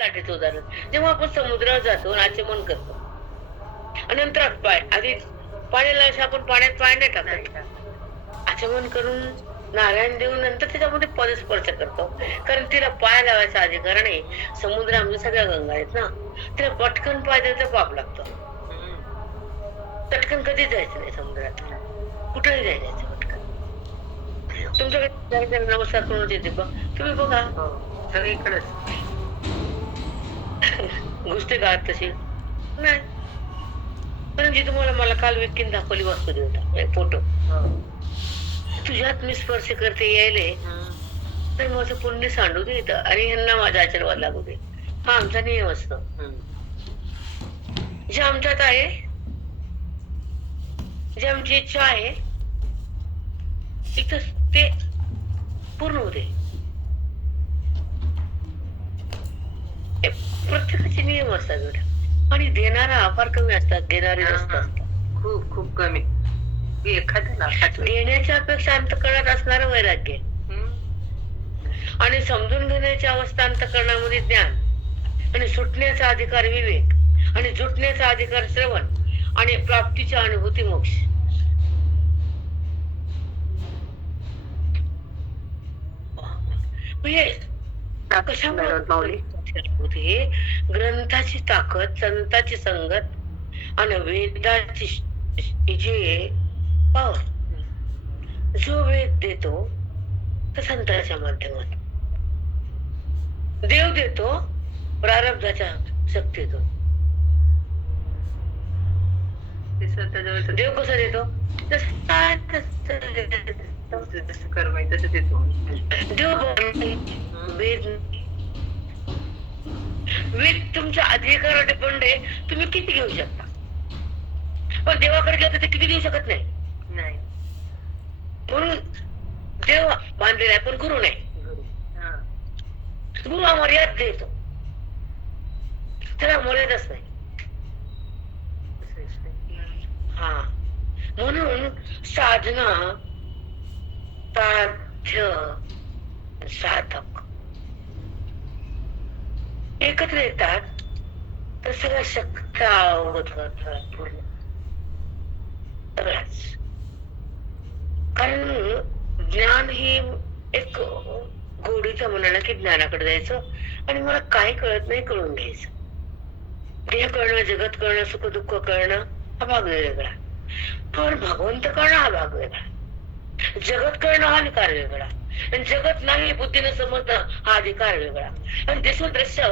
लाटेचं उदाहरण, जेव्हा आपण समुद्रावर जातो आणि आचमन करतो आणि नंतर पाय आधी पाण्याला आपण पाण्यात पाय नाही टाकत, आचमन करून नारायण देऊन नंतर त्याच्यामध्ये पदस्पर्श करतो. कारण तिला पाय लावायचा अधिकार नाही. समुद्रामध्ये सगळ्या गंगा आहेत ना, तिला पटकन पाय द्यायचं पाप लागतं. पटकन कधीच जायचं नाही समुद्रात, कुठेही जायचं पटकन. तुमच्याकडे नमस्कार करून येते बघ, तुम्ही बघा सगळीकडेच घुसते का तशी नाही. पण जी तुम्हाला मला काल व्यक्तीने दाखवली वस्तू देवता फोटो, तुझ्यात मी स्पर्श करते यायले तर माझं पुण्य सांडू दे इथं आणि ह्यांना माझा आशीर्वाद लागू दे. हा आमचा नियम असतो. जे आमच्यात आहे, जे आमची इच्छा आहे तिथं ते पूर्ण होते. प्रत्येकाचे नियम असतात बेटा, आणि देणारा फार कमी असतात, देणारे नसतात, खूप खूप कमी. एखाद्याला देण्याच्या अपेक्षा अंतःकरणात असणारं वैराग्य आणि समजून घेण्याच्या अवस्था अंतःकरणामध्ये ज्ञान आणि सुटण्याचा अधिकार विवेक आणि जुटण्याचा अधिकार श्रवण आणि प्राप्तीच्या अनुभूती मोक्ष. कशामुळे ग्रंथाची ताकद, संताची संगत आणि वेदाची जे पावर, जो वेद देतो तर संतांच्या माध्यमातून, देव देतो प्रारब्धाच्या शक्तीतून. देव कसा देतो, वेद तुमच्या अधिकारावर डिपेंड आहे, तुम्ही किती घेऊ शकता. पण देवाकडे गेलं तर किती देऊ शकत नाही. म्हणून देव बांधलेला आहे पण गुरु नाही. गुरु अमर्याद देतो, त्याला मर्यादाच नाही. हा म्हणून साधना, साध्य, साधक एकत्र येतात तर सगळ्या शक्त्या अवगत होतात पूर्ण सगळ्याच. कारण ज्ञान ही एक गोडीचा म्हणाला की ज्ञानाकडे जायचं आणि मला काय कळत नाही कळून घ्यायचं. देह कळणं, जगत कळणं, सुख दुःख कळणं हा भाग वेगळा, पण भगवंत कळणं हा भाग वेगळा. जगत कळणं हा अधिकार वेगळा, आणि जगत नाही बुद्धीने समजणं हा अधिकार वेगळा. आणि दिसून दृश्य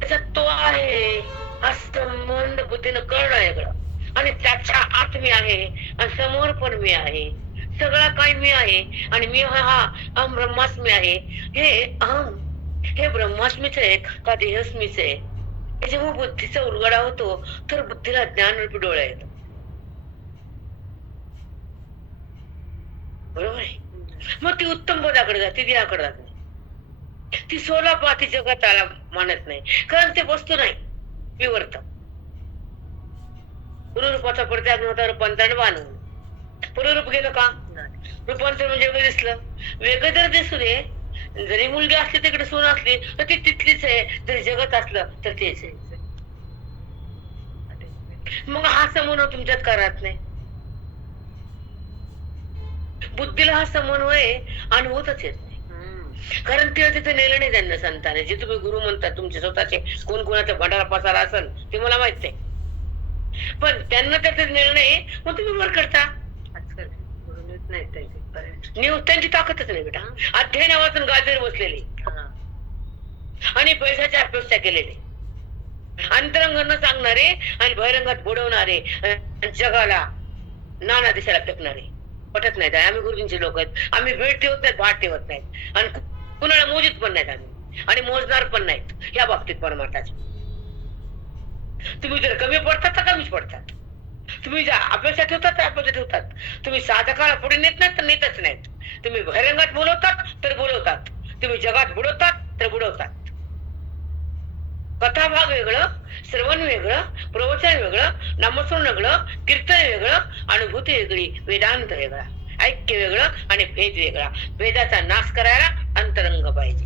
त्याच्यात तो आहे हा संबंध बुद्धीनं कळणं वेगळं, आणि त्याच्या आत मी आहे आणि समोर पण मी आहे, सगळा काही मी आहे आणि मी हा अहम ब्रह्मास्मी आहे. हे अहम हे ब्रह्मास्मीच आहे का देहस्मीच आहे. जेव्हा बुद्धीचा उलगडा होतो तर बुद्धीला ज्ञान रूपी डोळा येतो. बरोबर आहे. मग ती उत्तम पदाकडे जाते, देहाकडे जात नाही. ती सोला पाती जगाताला मानत नाही, कारण ते वस्तू नाही, विवर्त. पुरुरूपाचा परित्याग नव्हता, रूपांतरण बांधून. पुरुरूप गेलं का, रूपांतर म्हणजे वेगळं दिसलं. वेगळं जर दिसू दे, जरी मुलगी असली तिकडे सून असली तर ती तिथलीच आहे, जरी जगत असलं तर तेच आहे. मग हा समन्वय तुमच्यात करत नाही. बुद्धीला हा समन्वय अनुभवतच येत नाही, कारण ते तिथे नेलं नाही त्यांना संताने. जे तुम्ही गुरु म्हणता तुमचे स्वतःचे, कोण कोणाचा भंडारा पसारा असेल ते मला माहित नाही, पण त्यांना त्याचे नेलं नाही. मग तुम्ही वर करता, त्यांची ताकदच नाही बेटा. अध्ययन वाचून गाजर बसलेले आणि पैशाच्या अपेक्षा केलेले, अंतरंग न सांगणारे आणि बहिरंगात बुडवणारे, जगाला नाना दिशेला फेकणारे. पटत नाहीत. आम्ही गुरुजींचे लोक आहेत, आम्ही भेट ठेवत नाहीत, भाट ठेवत नाहीत, आणि कुणाला मोजित पण नाहीत आम्ही, आणि मोजणार पण नाहीत या बाबतीत परमार्थाचे. तुम्ही जर कमी पडतात तर कमीच पडतात, तुम्ही जर अपेक्षा ठेवतात तर अपेक्षा ठेवतात, तुम्ही साधकाला पुढे नेत नाहीत तर नेतच नाहीत, तुम्ही बहिरंगात बोलवतात तर बोलवतात, तुम्ही जगात बुडवतात तर बुडवतात. कथा भाग वेगळं, श्रवण वेगळं, प्रवचन वेगळं, नामस्मरण वेगळं, कीर्तन वेगळं, अनुभूती वेगळी, वेदांत वेगळा, ऐक्य वेगळं आणि भेद वेगळा. भेदाचा नाश करायला अंतरंग पाहिजे,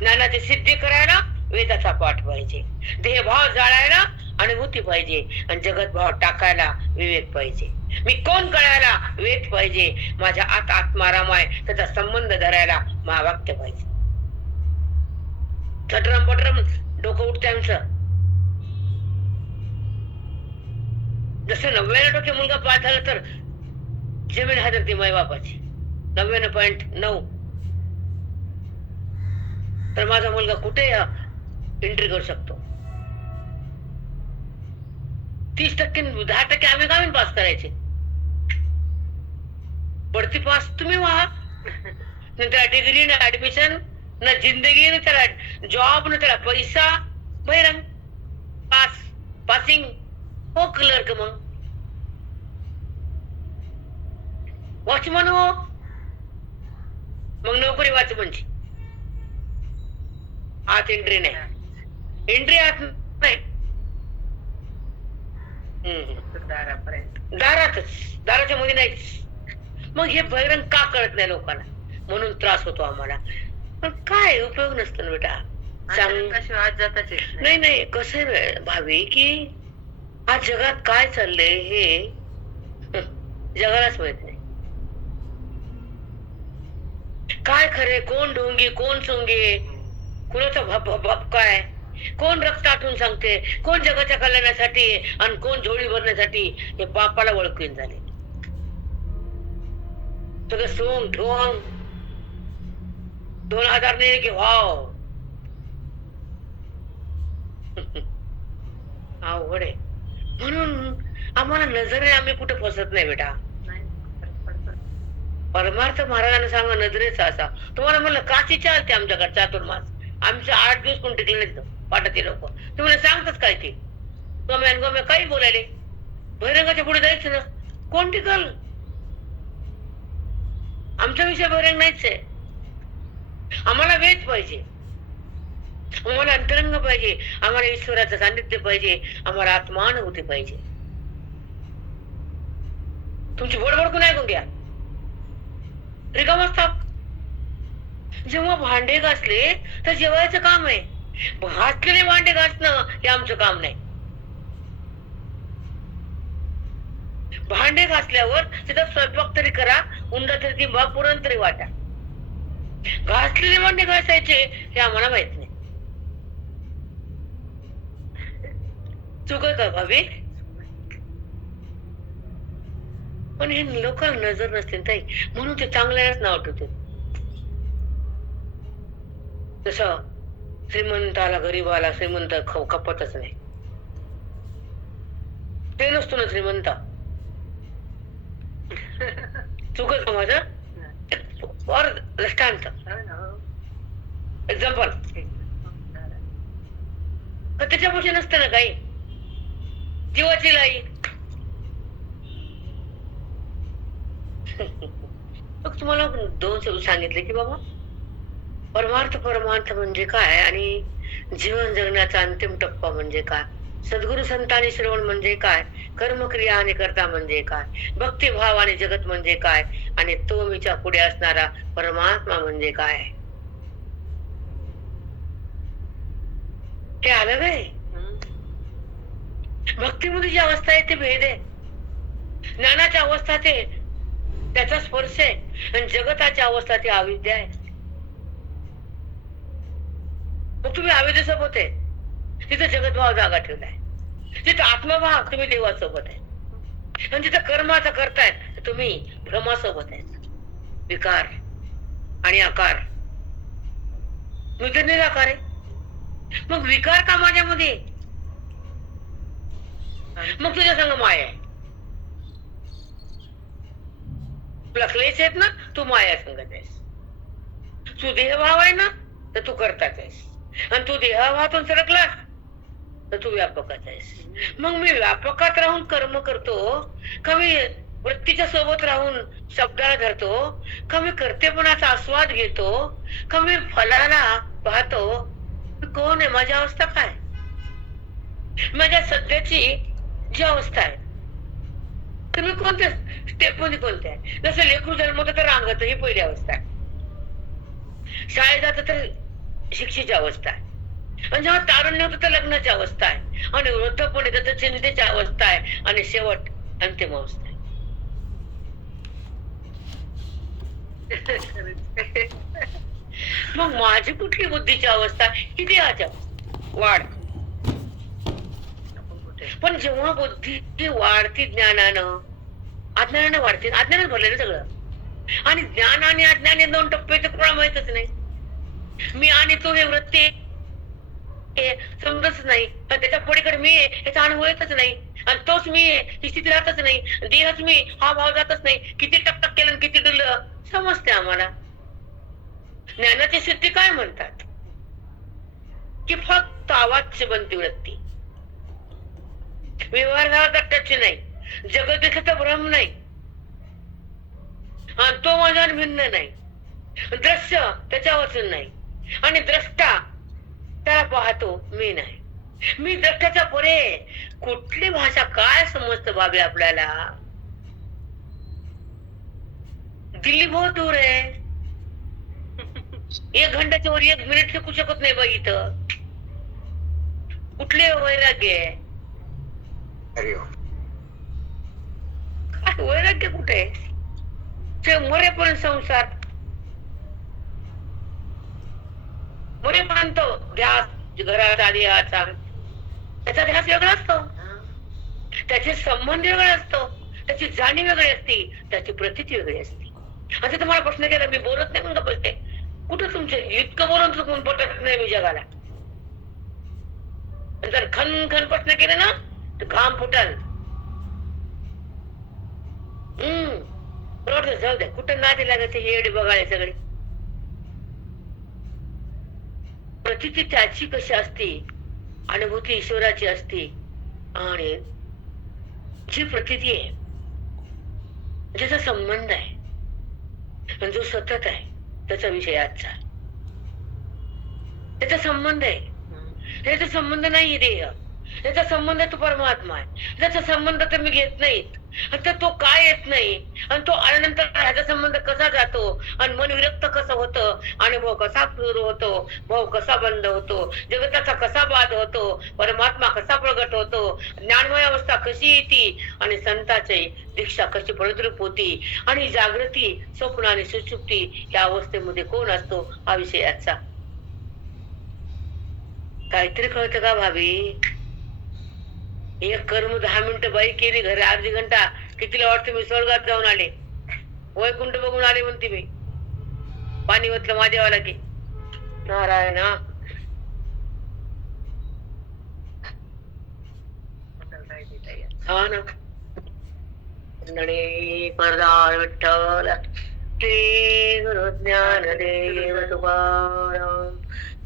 ज्ञानाची सिद्धी करायला वेदाचा पाठ पाहिजे. देहभाव जाळायला अनुभूती पाहिजे आणि जगत भाव टाकायला विवेक पाहिजे. मी कोण कळायला वेद पाहिजे. माझ्या आत आत्मारामाय त्याचा संबंध धरायला महावाक्य पाहिजे. चटरम पटरम डोकं उठते आमचं. जसं 99% मुलगा पास झाला तर जमीन हादरते माय बापाची. 99.9 तर माझा मुलगा कुठे एंट्री करू शकतो. 30% 10% आम्ही गावीन पास करायचे. बढती पास तुम्ही व्हा. त्याला डिग्री ना ऍडमिशन ना जिंदगी ना त्याला जॉब ना त्याला पैसा. बहिरंग पास पासिंग हो क्लर्क मग वॉचमन हो. मग नोकरी वाचमनची आत एंट्री नाही. एंट्री आत नाही. दारातच दाराच्या मध्ये नाहीच. मग हे बहिरंग का कळत नाही लोकांना. म्हणून त्रास होतो आम्हाला. पण काय उपयोग नसतो ना बेटा. नाही नाही कसं भावी की आज जगात काय चाललंय हे जगालाच माहित नाही. काय खरे कोण ढोंगी कोण सोंगे कुणाचा भप काय कोण रक्त आठवून सांगते कोण जगाच्या कल्याणासाठी आणि कोण झोळी भरण्यासाठी हे बापाला ओळखून झाले. सगळं सोंग ढोंग 2000 नाही की वाव अवघड आहे. म्हणून आम्हाला नजरे आम्ही कुठे फसत नाही बेटा. परमार्थ महाराजांना सांगा नजरेचा असा. तुम्हाला म्हणलं काशी चालते आमच्याकडे चातुर्मास. आमचे 8 दिवस कोण टिकले नाही पाठाचे लोक. तुम्हाला सांगतात काय ते गम्यान गम्या काही बोलायले. बहिरंगाच्या पुढे जायचं ना कोण टिकल. आमचा विषय बहिरंग नाहीच आहे. आम्हाला वेद पाहिजे. आम्हाला अंतरंग पाहिजे. आम्हाला ईश्वराचं सान्निध्य पाहिजे. आम्हाला आत्मानुभूती पाहिजे. तुमची बडबड कोण ऐकून घ्या. रिकाम असतात. जेव्हा भांडे घासले तर जेवायचं काम आहे. घासलेले भांडे घासणं हे आमचं काम नाही. भांडे घासल्यावर तिथं स्वयंपाक तरी करा. उंडा तरी ती पुरण तरी वाटा. घासलेले भांडे घासायचे हे आम्हाला माहित नाही. चुक का भावी. पण हे लोकांना नजर नसते ताई. म्हणून ते चांगल्याच नाव ठेवते. तसं श्रीमंताला गरीबाला श्रीमंत खपतच नाही. ते नसतो ना श्रीमंत. चुक का माझं और दृष्टांत एक्झाम्पल त्याच्यापाशी नसतं ना काही. जीवाची लाई. तुम्हाला 2 शब्द सांगितले की बाबा परमार्थ म्हणजे काय आणि जीवन जगण्याचा अंतिम टप्पा म्हणजे काय. सद्गुरु संतांनी श्रवण म्हणजे काय. कर्मक्रिया आणि कर्ता म्हणजे काय. भक्तिभाव आणि जगत म्हणजे काय आणि तो मीच्या पुढे असणारा परमात्मा म्हणजे काय. ते अलग आहे. भक्तीमध्ये जी अवस्था आहे ते भेद आहे. ज्ञानाच्या अवस्था ते त्याचा स्पर्श आहे आणि जगताच्या अवस्था ती अविद्या आहे. मग तुम्ही अविद्येसोबत आहे. तिथं जगतभाव जागा ठेवलाय. तिथं आत्मभाव तुम्ही देवासोबत आहे आणि तिथं कर्माचा करताय तुम्ही भ्रमासोबत आहे. विकार आणि आकार मी तर निराकार आहे. मग विकार का माझ्यामध्ये. मग तुझ्या संग माया आहे. तुला क्लेश आहेत ना तू माया संगत आहेस. तू देहभाव आहे ना तर तू करताच आहेस आणि तू देहभावातून सरकलास तर तू व्यापकाच आहेस. मग मी व्यापकात राहून कर्म करतो का मी वृत्तीच्या सोबत राहून शब्दाला धरतो का मी कर्तेपणाचा आस्वाद घेतो का मी फलाला पाहतो. कोण आहे. माझी अवस्था काय. माझ्या सध्याची जी अवस्था आहे तुम्ही कोणत्या स्टेप मध्ये कोणत्या आहे. जसं लेकरू जन्मत तर रांगत ही पहिली अवस्था आहे. शाळेत जात तर शिक्षेची अवस्था आहे. आणि जेव्हा तारुण्य होतं तर लग्नाची अवस्था आहे, आणि वृद्धपण येतं तर चिंतेची अवस्था आहे, आणि शेवट अंतिम अवस्था आहे. मग माझी कुठली बुद्धीची अवस्था, ही देहाची अवस्था वाढ. पण जेव्हा बुद्धी वाढती ज्ञानानं, अज्ञानानं वाढते, अज्ञानानं भरलेलं सगळं, आणि ज्ञान आणि अज्ञान हे दोन टप्पे ते कोणाला माहितच नाही. मी आणि तो हे वृत्ती हे समजतच नाही, पण त्याच्या पलीकडे मी आहे याचा अनुभव येतच नाही, आणि तोच मी आहे ही स्थिती राहतच नाही, देहच मी हा भाव जातच नाही. किती टक केलं आणि किती डुललं समजते आम्हाला. ज्ञानाची सिद्धी काय म्हणतात की फक्त आवाजची बनती वृत्ती, व्यवहार झाला तर त्याची नाही, जगत दिसलं तर भ्रम नाही, आणि तो माझा भिन्न नाही, दृश्य त्याच्यावरच नाही, आणि द्रष्टा त्याला पाहतो मी नाही. मी द्रष्टाच्या पुढे कुठली भाषा काय समजतं बाबी आपल्याला. दिल्ली बहुत दूर आहे, 1 घंट्याच्या वर 1 मिनिट टिकू शकत नाही बाई इथं. कुठले वैराग्य आहे, काय वैराग्य कुठे? ते मरेपर्यंत संसार, मरेपर्यंत ध्यास घराचा देहाचा, त्याचा ध्यास वेगळा असतो, त्याचे संबंध वेगळे असतो, त्याची जाणीव वेगळी असते, त्याची प्रतीती वेगळी असते. आता तुम्हाला प्रश्न केला, मी बोलत नाही म्हणून बोलते. कुठं तुमचे इतकं बोलून चुकून पटत नाही मी जगाला. जर खन खन प्रश्न केले ना तर घाम फुटाल. जाऊ द्या, कुठं नादी लागायचे हे एवढे बघायला सगळे. प्रतीती त्याची कशी असते, अनुभूती ईश्वराची असते, आणि जी प्रतीती आहे ज्याचा संबंध आहे आणि जो सतत आहे त्याचा विषय आजचा. त्याचा संबंध आहे, त्याचा संबंध नाही देह, त्याचा संबंध तो परमात्मा आहे, त्याचा संबंध तर मी घेत नाहीत, आता तो काय येत नाही, आणि तो आल्यानंतर ह्याचा संबंध कसा जातो, आणि मन विरक्त कसं होतं, अनुभव कसा सुरू होतो, भाव कसा बंद होतो, जगताचा कसा बाध होतो, परमात्मा कसा प्रगट होतो, ज्ञानमय अवस्था कशी येते, आणि संताची दीक्षा कशी फलद्रूप होती, आणि जागृती स्वप्न आणि सुषुप्ती या अवस्थेमध्ये कोण असतो, हा विषय आजचा. काहीतरी कळतं का भाभी? एक कर्म 10 मिनिटं बाई केली, घरी अर्धी घंटा, कितीला वाटतं मी स्वर्गात जाऊन आले, वैकुंठ बघून आले म्हणते मी. पाणी ओतलं महादेवाला की नारायण. हा ना, परदार विठ्ठल श्री गुरु ज्ञानदेव तुकाराम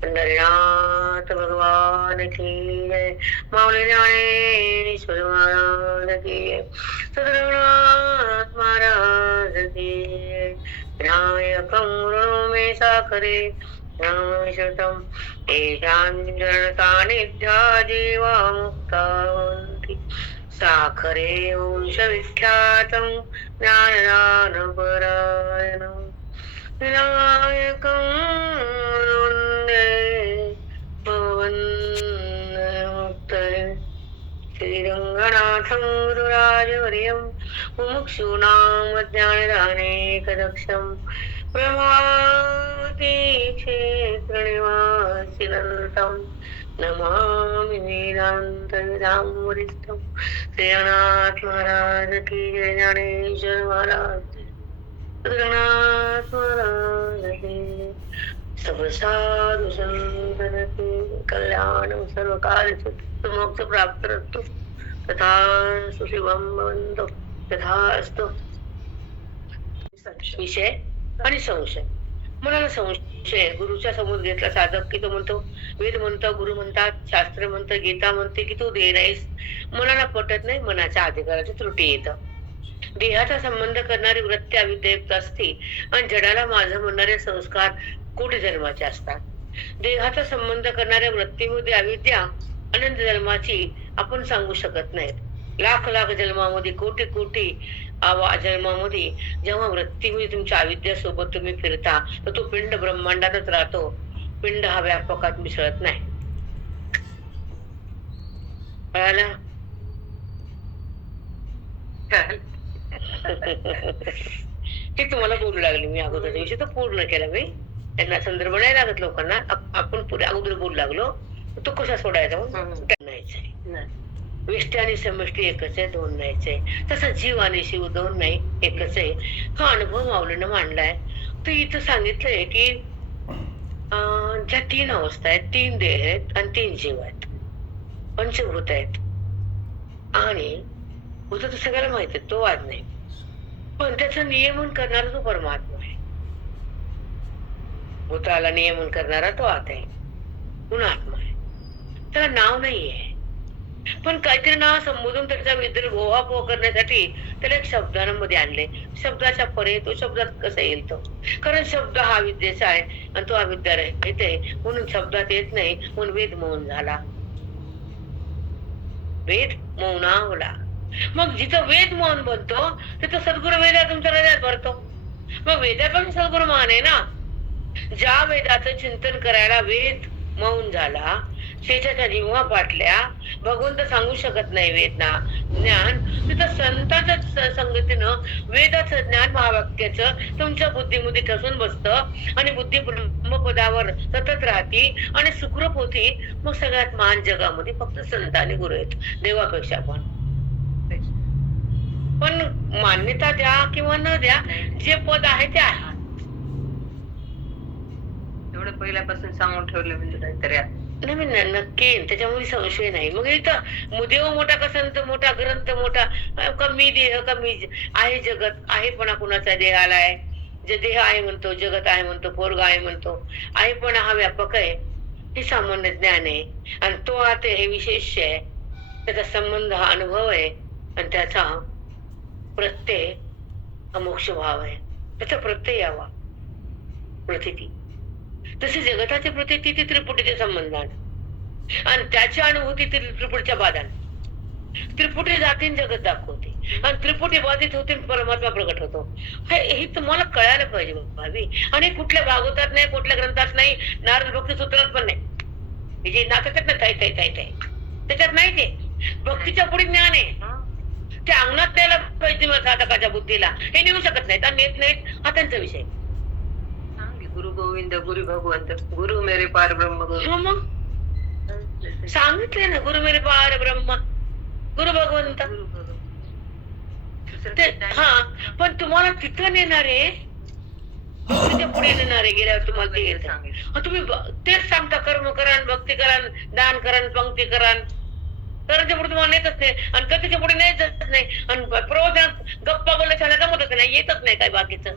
पंढरीनाथ भगवान की जय. माऊली ज्ञानेश्वर महाराज की जय. सद्गुरुनाथ महाराज की जय. विनायकं गुरुं मे साखरे श्रुतं येषां जनसान्निध्या जीवा मुक्ता भवन्ति. साखरे वंशविख्यातं ज्ञानदानपरायणं विनायकं वन्दे भवन्मुक्तये. श्रीरङ्गनाथं गुरुराजवर्यं मुमुक्षूणां ज्ञानदानेकदक्षं ब्रह्मावती क्षेत्रनिवासिनं नमामि वेदान्तविदां वरिष्ठं. श्रीनाथ महाराज की जय. ज्ञानेश्वर महाराज रघुनाथ महाराज की जय. सब साधु संतन के कल्याण सर्वकाल मोक्ष प्राप्त रस्तु. तथा सुशिवम भवन्तु. तथास्तु. विषय आणि संशय. मनाला संशय गुरुच्या समोर घेतला साधक की तो म्हणतो, वेद म्हणतो, गुरु म्हणतात, शास्त्र म्हणतं, गीता म्हणते की तू देह नाहीस. मनाला पटत नाही, मनाच्या अधिकाराची त्रुटी येतं. देहाचा संबंध करणारी वृत्ती अविद्युक्त असते, आणि जडाला माझं म्हणणारे संस्कार कोटी जन्माचे असतात. देहाचा संबंध करणाऱ्या वृत्तीमध्ये अविद्या अनंत जन्माची आपण सांगू शकत नाहीत. लाख लाख जन्मामध्ये, कोटी कोटी जन्मामध्ये जेव्हा वृत्तीमध्ये तुमच्या अविद्या सोबत तुम्ही फिरता, तर तो पिंड ब्रह्मांडातच राहतो. पिंड हा व्यापकात मिसळत नाही. कळाला? ते तुम्हाला बोलू लागले मी अगोदर दिवशी तर पूर्ण केला मी. त्यांना संदर्भ नाही लागत लोकांना. आपण पुढे अगोदर बोलू लागलो. तो कसा सोडायचा म्हणून नाहीच. व्यष्टी आणि समष्टी एकच आहे, दोन नाहीच आहे. तसं जीव आणि शिव दोन नाही, एकच आहे. हा अनुभव माऊलीनं मांडलाय. तर इथं सांगितलंय की ज्या तीन अवस्था आहेत, तीन देह आहेत आणि तीन जीव आहेत, पंचभूत आहेत. आणि भूत तर सगळ्याला माहित आहे, तो वाद नाही. पण त्याचं नियमन करणारा तो परमात्मा आहे. भूताला नियमन करणारा तो आत्मा आहे, म्हणून आत्मा आहे. त्याला नाव नाहीये. पण काहीतरी नाव संबोधून त्याचा उहापोह करण्यासाठी त्याला एक शब्दांमध्ये आणले. शब्दाच्या परे तो शब्दात कसा येईल तो? कारण शब्द हा विद्येचा आहे आणि तो अविद्या येते, म्हणून शब्दात येत नाही, म्हणून वेद मौन झाला. वेद मौनावला. मग जिथं वेद मौन बनतो तिथं सद्गुरु वेदा तुमच्या हृदयात भरतो. मग वेदा पण सद्गुरु मान आहे ना. ज्या वेदाचं चिंतन करायला वेद मौन झाला, शेजाच्या जिव्हा पाटल्या, भगवंत सांगू शकत नाही वेदना ज्ञान, तिथं संतांच्या संगतीनं वेदाचं ज्ञान महावाक्याचं तुमच्या बुद्धीमध्ये ठसून बसतं आणि बुद्धी ब्रह्मपदावर सतत राहती आणि सुखरूप होती. मग सगळ्यात महान जगामध्ये फक्त संत आणि गुरु आहेत, देवापेक्षा पण मान्यता द्या किंवा न द्या, जे पद आहे ते आहे. एवढं पहिल्यापासून सांगून ठेवलं म्हणजे काहीतरी नाही, नक्की त्याच्यामुळे संशय नाही. मग इथं देव मोठा का संत मोठा, ग्रंथ मोठा, कमी देह कमी आहे, जगत आहे पण कुणाचा देह आलाय, जे देह आहे म्हणतो, जगत आहे म्हणतो, पोरग आहे म्हणतो, आहे पण हा व्यापक आहे, हे सामान्य ज्ञान आहे. आणि तो आता हे विशेष आहे, त्याचा संबंध हा अनुभव आहे आणि त्याचा प्रत्यय हा मोक्ष भाव आहे. त्याचा प्रत्यय यावा, प्रतीती. तसे जगताचे प्रतीती ते त्रिपुटीचे संबंधाने आणि त्याची अनुभूती त्रिपुटीच्या बाधाने. त्रिपुटी जातीन जगत दाखवते आणि त्रिपुटी बाधित होते, परमात्मा प्रकट होतो. हे तुम्हाला कळायला पाहिजे भावी. आणि कुठल्या भागवतात नाही, कुठल्या ग्रंथात नाही, नारद भक्ती सूत्रात पण नाही. जे नाचतात ना ताई ताई ताई ताई, त्याच्यात नाही. ते भक्तीच्या पुढे ज्ञान आहे. ते अंगणात द्यायला पाहिजे साधकाच्या बुद्धीला. हे नेऊ शकत नाहीत आणि नेत नाहीत, हा त्यांचा विषय. गुरु गोविंद गुरु भगवंत गुरु मेरे पार ब्रह्म गुरु. मग सांगितले ना, गुरु मेरे पार ब्रह्म गुरु भगवंत. हा, पण तुम्हाला तिथं नेणारे, भक्तीच्या पुढे नेणारे गेल्यावर तुम्हाला ते येत. तुम्ही तेच सांगता, कर्म करा, भक्ती करा, दान करा, पंक्ती करा, करायच्या पुढे तुम्हाला नेतच नाही आणि कथेच्या पुढे न्यायच नाही. आणि प्रवचन गप्पा बोलायला जमतच नाही, येतच नाही काय बाकीचं.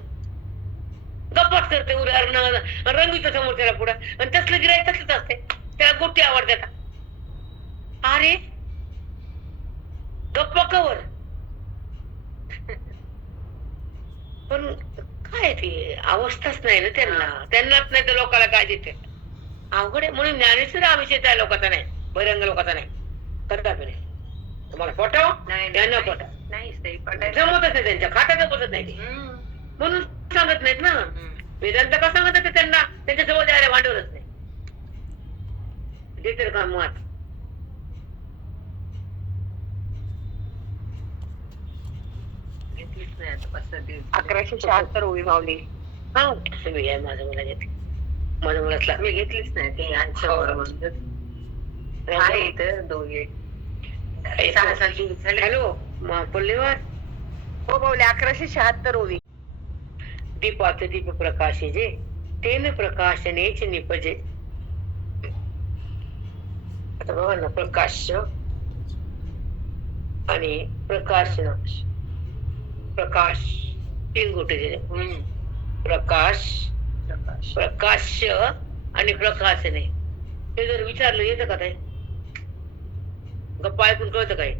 गप्पाच करते उदाहरण, रंगीत समोरच्याला पुढे. आणि तसलं गिरायक तसलंच असते, त्याला गोष्टी आवडतात. अरे गप्पा कवर, पण काय ती अवस्थाच नाही ना त्यांनाच नाही तर लोकांना काय देते. अवघड आहे. म्हणून ज्ञानेश्वर हा विषय त्या लोकांचा नाही, बहिरंग लोकांचा नाही, कदापि नाही. तुम्हाला पटाव त्यांना पटाव नाही, जमतच नाही, त्यांच्या खात्यात बसत नाही ते, म्हणून सांगत नाहीत ना. वेदांत का सांगत ते त्यांना त्यांच्या जवळ द्यायला भांडवलच नाही. ते तर का मुळात 1176 ओवी माऊली. हा तुम्ही घ्या, माझं मला घेतली, माझं मुलातला मी घेतलीच नाही. ते आहे इथं दोघे. हॅलो पल्लेवार. हो माऊली, 1176 ओवी. दीपात दीप प्रकाशे जे तेन प्रकाशनेच निपजे. आता बघा ना, प्रकाश आणि प्रकाशन, प्रकाश तीन गोटे दिले. प्रकाश, प्रकाश आणि प्रकाशने. हे जर विचारलं येतं का? ते गप्पा ऐकून कळतं काय?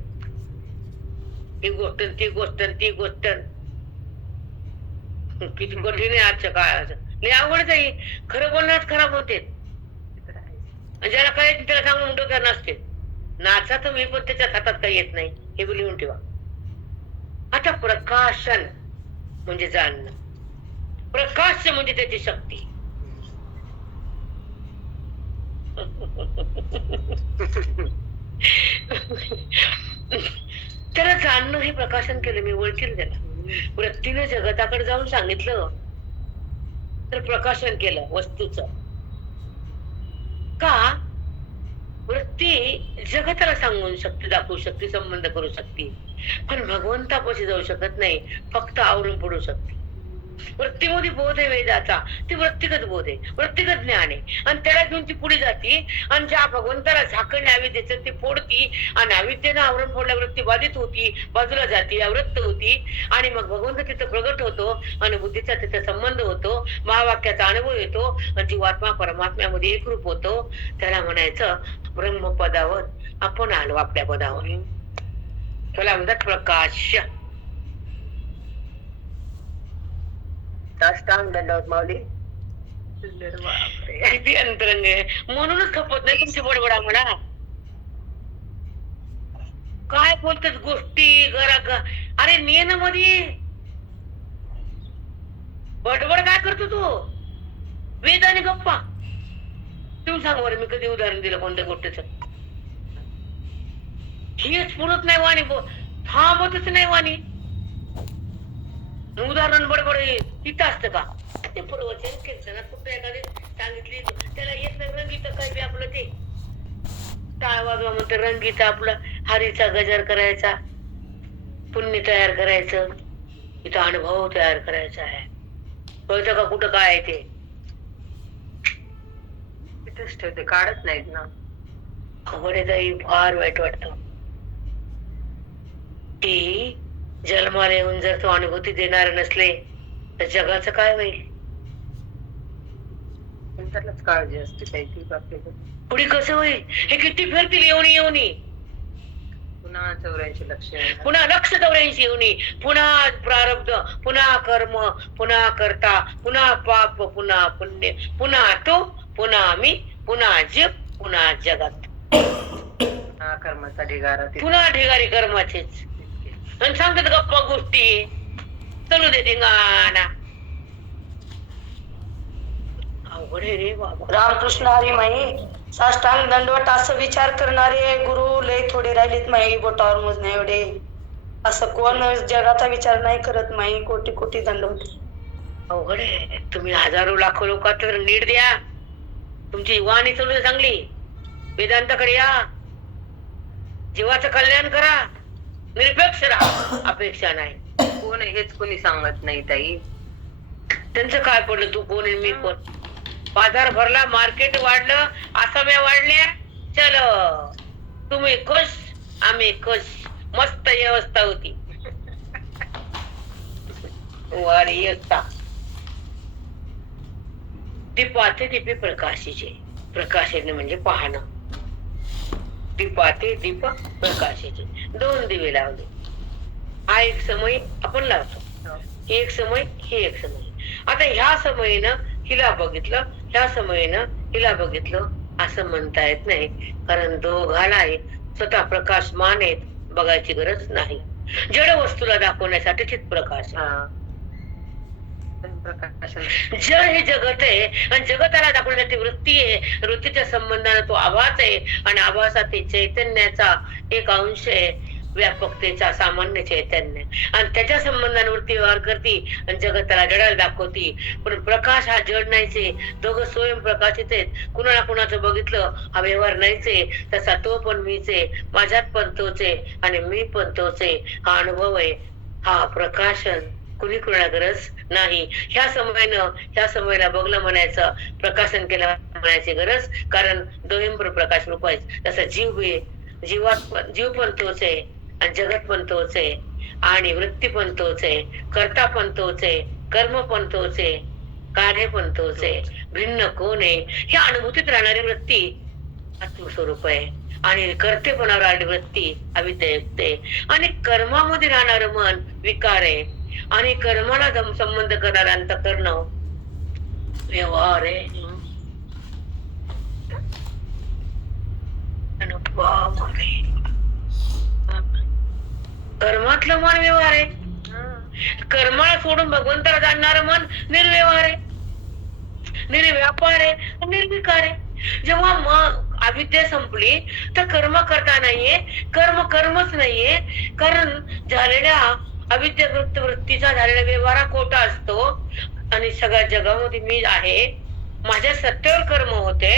ही गोष्ट ती गोष्ट ती गोष्ट किती कठीण आहे आजच्या काळाचं. लय अवघडच आहे. खरं बोलण्यात खराब होते, ज्याला काय त्याला सांगून डोक्यात नसते. नाचा तुम्ही पण त्याच्या हातात काही येत नाही, हे बी लिहून ठेवा. आता प्रकाशन म्हणजे जाणणं, प्रकाश म्हणजे त्याची शक्ती. त्याला जाणणं हे प्रकाशन केलं, मी ओळखील त्याला. वृत्तीने जगताकडे जाऊन सांगितलं तर प्रकाशन केलं वस्तूचं. का? वृत्ती जगताला सांगू शकते, दाखवू शकते, संबंध करू शकते, पण भगवंतापाशी जाऊ शकत नाही, फक्त आवरून पडू शकते. वृत्तीमध्ये बोध आहे वेदाचा, ती वृत्तिगत बोध आहे, वृत्तिगत ज्ञान आहे, आणि त्याला घेऊन ती पुढे जाती, आणि ज्या भगवंताला झाकण अविद्येचं ते फोडती, आणि अविद्येनं आवरण फोडल्या वृत्ती बाधित होती, बाजूला जाती, अवृत्त होती, आणि मग भगवंत तिथं प्रगट होतो, आणि बुद्धीचा तिथं संबंध होतो, महावाक्याचा अनुभव येतो, आणि जीवात्मा परमात्म्यामध्ये एकरूप होतो. त्याला म्हणायचं ब्रह्मपदावर आपण आलो आपल्या पदावर. त्याला म्हणतात प्रकाश. साष्टांग दंडवत माऊली. बापरे. किती अंतरंग आहे, म्हणूनच खपत नाही तुमची बडबडा म्हणा. काय बोलतात गोष्टी अरे नियन मध्ये बडबड काय करतो तू? वेद आणि गप्पा. तुम्ही सांगा बरं, मी कधी उदाहरण दिलं कोणत्या गोष्टीचं? हेच पुरत नाही वाणी, थांबतच नाही वाणी. उदाहरण बडबड तिथं असतं का? ते पूर्वचन कीर्तनात कुठं एखादी सांगितली, त्याला येत नाही रंगीत काय बी आपलं ते टाळ वाजवा म्हणतं, रंगीत आपलं हरीचा गजर करायचा, पुण्य तयार करायचं, इथं अनुभव तयार करायचा आहे. कळतं का कुठं काय आहे ते? तिथेच ठेवते, काढत नाहीत ना. अवघड फार वाईट वाटत. ती जन्माला येऊन जर तो अनुभूती देणार नसले तर जगाचं काय होईल? त्यालाच काळजी असते काही बाकी. पुढे कसं होईल? हे किती फिरतील येऊनी येऊनी, पुन्हा 84 लक्ष, पुन्हा लक्ष 84 येऊनी, पुन्हा प्रारब्ध, पुन्हा कर्म, पुन्हा कर्ता, पुन्हा पाप, पुन्हा पुण्य, पुन्हा तो, पुन्हा आम्ही, पुन्हा जीव, पुन्हा जगात, पुन्हा कर्माचा ढिगारा, पुन्हा ढिगारी कर्माचेच. आणि सांगतात गप्पा गोष्टी, चलू दे धिंगाणा. अवघड आहे रे बाबा. रामकृष्ण हरी माई. साष्टांग दंडवत असं विचार करणारे गुरु लय थोडे राहिलेत माई, बोटावर मोजण्या एवढे. असं कोण जगाचा विचार नाही करत माई. कोटी कोटी दंडवत. अवघड आहे. तुम्ही हजारो लाखो लोकात तर नीट द्या, तुमची वाणी चालू दे चांगली, वेदांताकडे या, जीवाचं कल्याण करा, निरपेक्ष राहा, अपेक्षा नाही. कोण हेच कोणी सांगत नाही ताई. त्यांचं काय पडलं, तू कोण मी कोण? बाजार भरला, मार्केट वाढलं, आसाम्या वाढल्या, चलो तुम्ही खुश, आम्ही खुश, मस्त व्यवस्था होती. वारी व्यवस्था. दीपाते दीपे प्रकाशीचे, प्रकाशने म्हणजे पाहणं. दीपाते दीप प्रकाशाचे, 2 दिवे लावले. हा एक समय आपण लावतो, एक समय, हे एक समय. आता ह्या समयीनं हिला बघितलं, ह्या समयीनं हिला बघितलं असं म्हणता येत नाही, कारण दोघालाही स्वतः प्रकाशमान आहेत, बघायची गरज नाही. जड वस्तूला दाखवण्यासाठी चित प्रकाश. जड हे जगत आहे, आणि जगताला दाखवण्याची वृत्ती आहे, वृत्तीच्या संबंधाने तो आभास आहे, आणि आभासात चैतन्याचा एक अंश आहे, व्यापकतेचा सामान्य चैतन्य, आणि त्याच्या संबंधाने वृत्ती व्यवहार करती आणि जगताला जडाला दाखवती. पण प्रकाश हा जड नाहीचे, दोघं स्वयंप्रकाशित आहेत. कुणाला कुणाचं बघितलं हा व्यवहार नाहीचे, तसा तो पण मीच आहे, माझ्यात पण तोच आहे, आणि मी पण तोच आहे. हा अनुभव आहे, हा प्रकाशन कुणी कुणाला गरज नाही. ह्या समयाला बघलं म्हणायचं, प्रकाशन केलं म्हणायची गरज, कारण दोन प्रकाश रूप आहे. तसं जीव पण तोच आहे, आणि जगत पण तोच आहे, आणि वृत्ती पण तोच आहे, कर्ता पण तोच आहे, कर्म पण तोच आहे, कार्य पण तोच आहे. भिन्न कोण आहे? ह्या अनुभूतीत राहणारी वृत्ती आत्मस्वरूप आहे, आणि कर्तेपणावर आलेली वृत्ती अविद्यायुक्त आहे, आणि कर्मामध्ये राहणार मन विकार आहे, आणि कर्माला संबंध करणारा अंतःकरण व्यवहार आहे. कर्मातलं मन व्यवहार आहे, कर्माला सोडून भगवंताला जाणणार मन निर्व्यवहार आहे, निर्व्यापार आहे, निर्विकार आहे. जेव्हा अविद्या संपली तर कर्म करता नाहीये, कर्मच नाहीये. कारण झालेल्या अविद्याकृत वृत्तीचा झालेला व्यवहार हा खोटा असतो आणि सगळ्या जगामध्ये मी आहे, माझ्या सत्तेवर कर्म होते.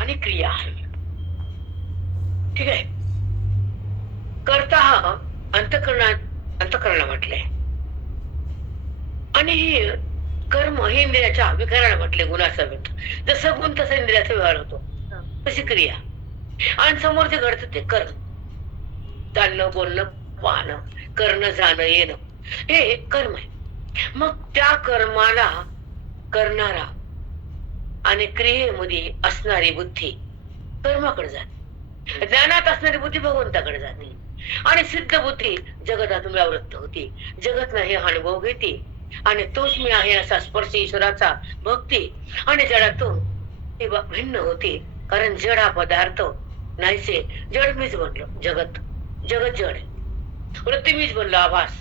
आणि क्रिया आहे. ठीक आहे. कर्ता हा अंतःकरणाला म्हटलंय आणि हे कर्म हे इंद्रियाच्या विकाराला म्हटले गुणासहित. जसं गुण तसा इंद्रियाचा व्यवहार होतो, तशी क्रिया. आणि समोर जे घडतं ते कर्म, चालणं बोलणं पाहणं करणं जाणं येणं हे कर्म आहे. मग त्या कर्माला करणारा आणि क्रियेमध्ये असणारी बुद्धी कर्माकडे जाते, ज्ञानात असणारी बुद्धी भगवंताकडे जाते आणि सिद्ध बुद्धी जगतातून व्यावृत्त होती, जगत नाही हा अनुभव घेते आणि तोच मी आहे असा स्पर्श ईश्वराचा भक्ती आणि जडातून ती भिन्न होती. कारण जड हा पदार्थ नाहीसे, जड मीच बनलो. जगत जड आहे, वृत्ती मीच बनलो आभास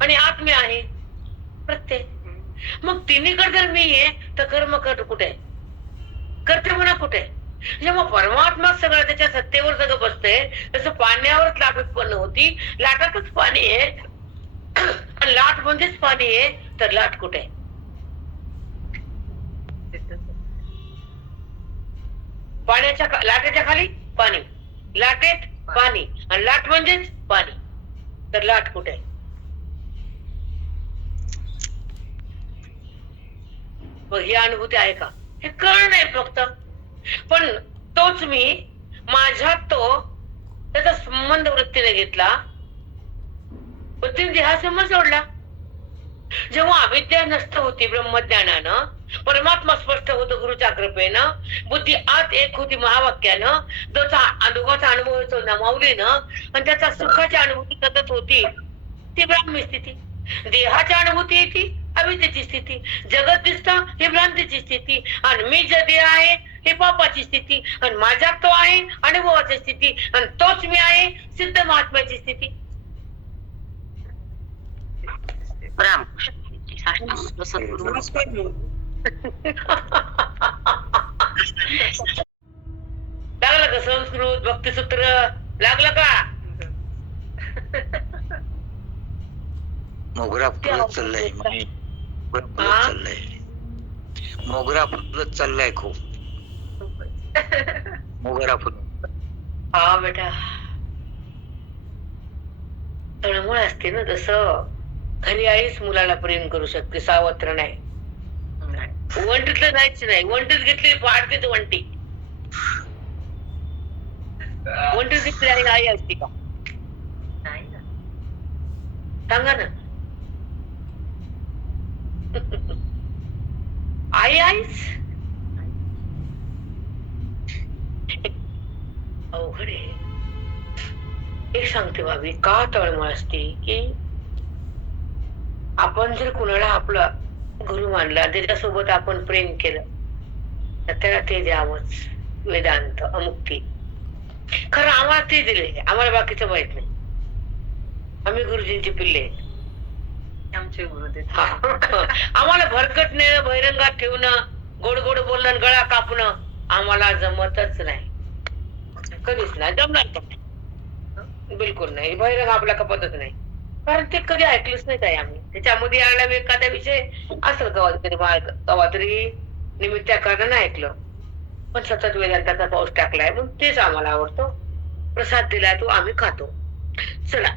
आणि आत मी आहे प्रत्येक. मग तिन्हीकडे जर मी आहे तर कर्म कुठे आहे, कर्ते म्हणा कुठे आहे? जेव्हा परमात्मा सगळं त्याच्या सत्तेवर सगळं बसतंय, तसं पाण्यावरच लाट उत्पन्न होती, लाटातच पाणी आहे, लाट म्हणजेच पाणी आहे, तर लाट कुठे आहे? पाण्याच्या लाटेच्या खाली पाणी, लाटेत पाणी आणि लाट म्हणजेच पाणी, तर लाट कुठे आहे? मग ही अनुभूती आहे का? हे कळण आहे फक्त. पण तोच मी माझ्यात तो त्याचा संबंध वृत्तीने घेतला, वृत्तीने हा संबंध सोडला. जेव्हा अविद्या नष्ट होती ब्रह्मज्ञानानं, परमात्मा स्पष्ट होतो गुरुच्या कृपेनं, बुद्धी आत एक होती महावाक्यानं, त्याचा दुःखाचा अनुभव येतो ना माऊलीनं आणि त्याचा सुखाची अनुभूती सतत होती, ती ब्राह्मी स्थिती. देहाची अनुभूती येते अविद्येची स्थिती, जगत दिसतं ही भ्रांतीची स्थिती आणि मी जे देह आहे हे पापाची स्थिती आणि माझ्यात तो आहे अनुभवाची स्थिती आणि तोच मी आहे सिद्ध महात्म्याची स्थिती. लागलं का संस्कृत भक्तिसूत्र? लागलं का? मोगरा फुलत चाललंय, मोगरा फुलत चाललाय खूप. मोगरा फुल. हा बेटा, तळमळ असते ना, तसं खरी आईच मुलाला प्रेम करू शकते, सावत्र नाही. वंटीतलं जायचं नाही, वंटीत घेतली पाडते वंटी. वंटीत घेतली आणि आई असते का? सांगा ना. आई आईच अवघड आहे. एक सांगते भाभी, का तळमळ असते की आपण जर कुणाला आपला गुरु मानला, त्याच्यासोबत आपण प्रेम केलं तर त्याला ते द्यावंच. वेदांत अमुक्ती खरं आम्हाला ते दिले, आम्हाला बाकीचं माहित नाही. आम्ही गुरुजींचे पिल्ले आहेत. आमचे गुरुदेव आम्हाला भरकट नेणं, बहिरंगात ठेवणं, गोड गोड बोलणं, गळा कापणं आम्हाला जमतच नाही, कधीच नाही, जमणार पण बिलकुल नाही. बहिरंग आपला कपतच नाही, कारण ते कधी ऐकलंच नाही काय आम्ही. त्याच्यामध्ये आला एखाद्या विषय असं कवा तरी निमित्त कारण ऐकलं, पण सतत वेदांताचा पाऊस टाकलाय म्हणून तेच आम्हाला आवडतो. प्रसाद दिलाय तो आम्ही खातो. चला,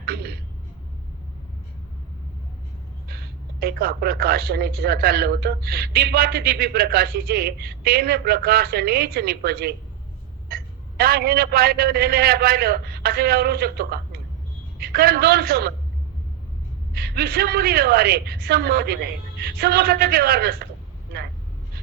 एका प्रकाशनेच चाललं होतं. दीपात दीपी प्रकाशिजे, तेन प्रकाशनेच निपजे. हे पाहिलं हे पाहिलं असं व्यवहार होऊ शकतो का? कारण दोन समज, विषममध्ये व्यवहार आहे, सममध्ये नाही. समजाचा व्यवहार नसतो.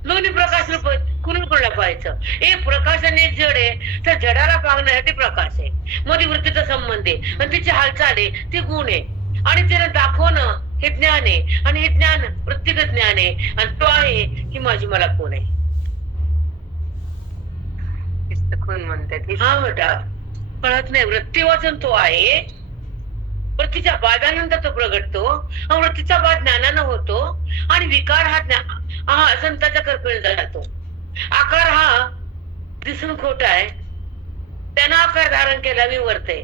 दोन्ही प्रकाश रूप कुणाला पाहायचं. एक प्रकाशाने जड आहे तर जडाला पाहण्यासाठी प्रकाश आहे, मध्ये वृत्तीचा संबंध आहे आणि तिची हालचाल आहे, ती गुण आहे आणि त्याला दाखवणं हे ज्ञान आहे आणि हे ज्ञान वृत्तीगत ज्ञान आहे आणि तो आहे की माझी मला कोण आहे. म्हणतात हा बेटा, कळत नाही. वृत्ती वाचन तो आहे, वृत्तीच्या बाधानंतर तो प्रगटतो, वृत्तीचा बाध ज्ञानानं होतो आणि विकार हा संताच्या कल्पनेत जातो. आकार हा दिसून खोटा आहे, त्यानं आकार धारण केला विवर्ते.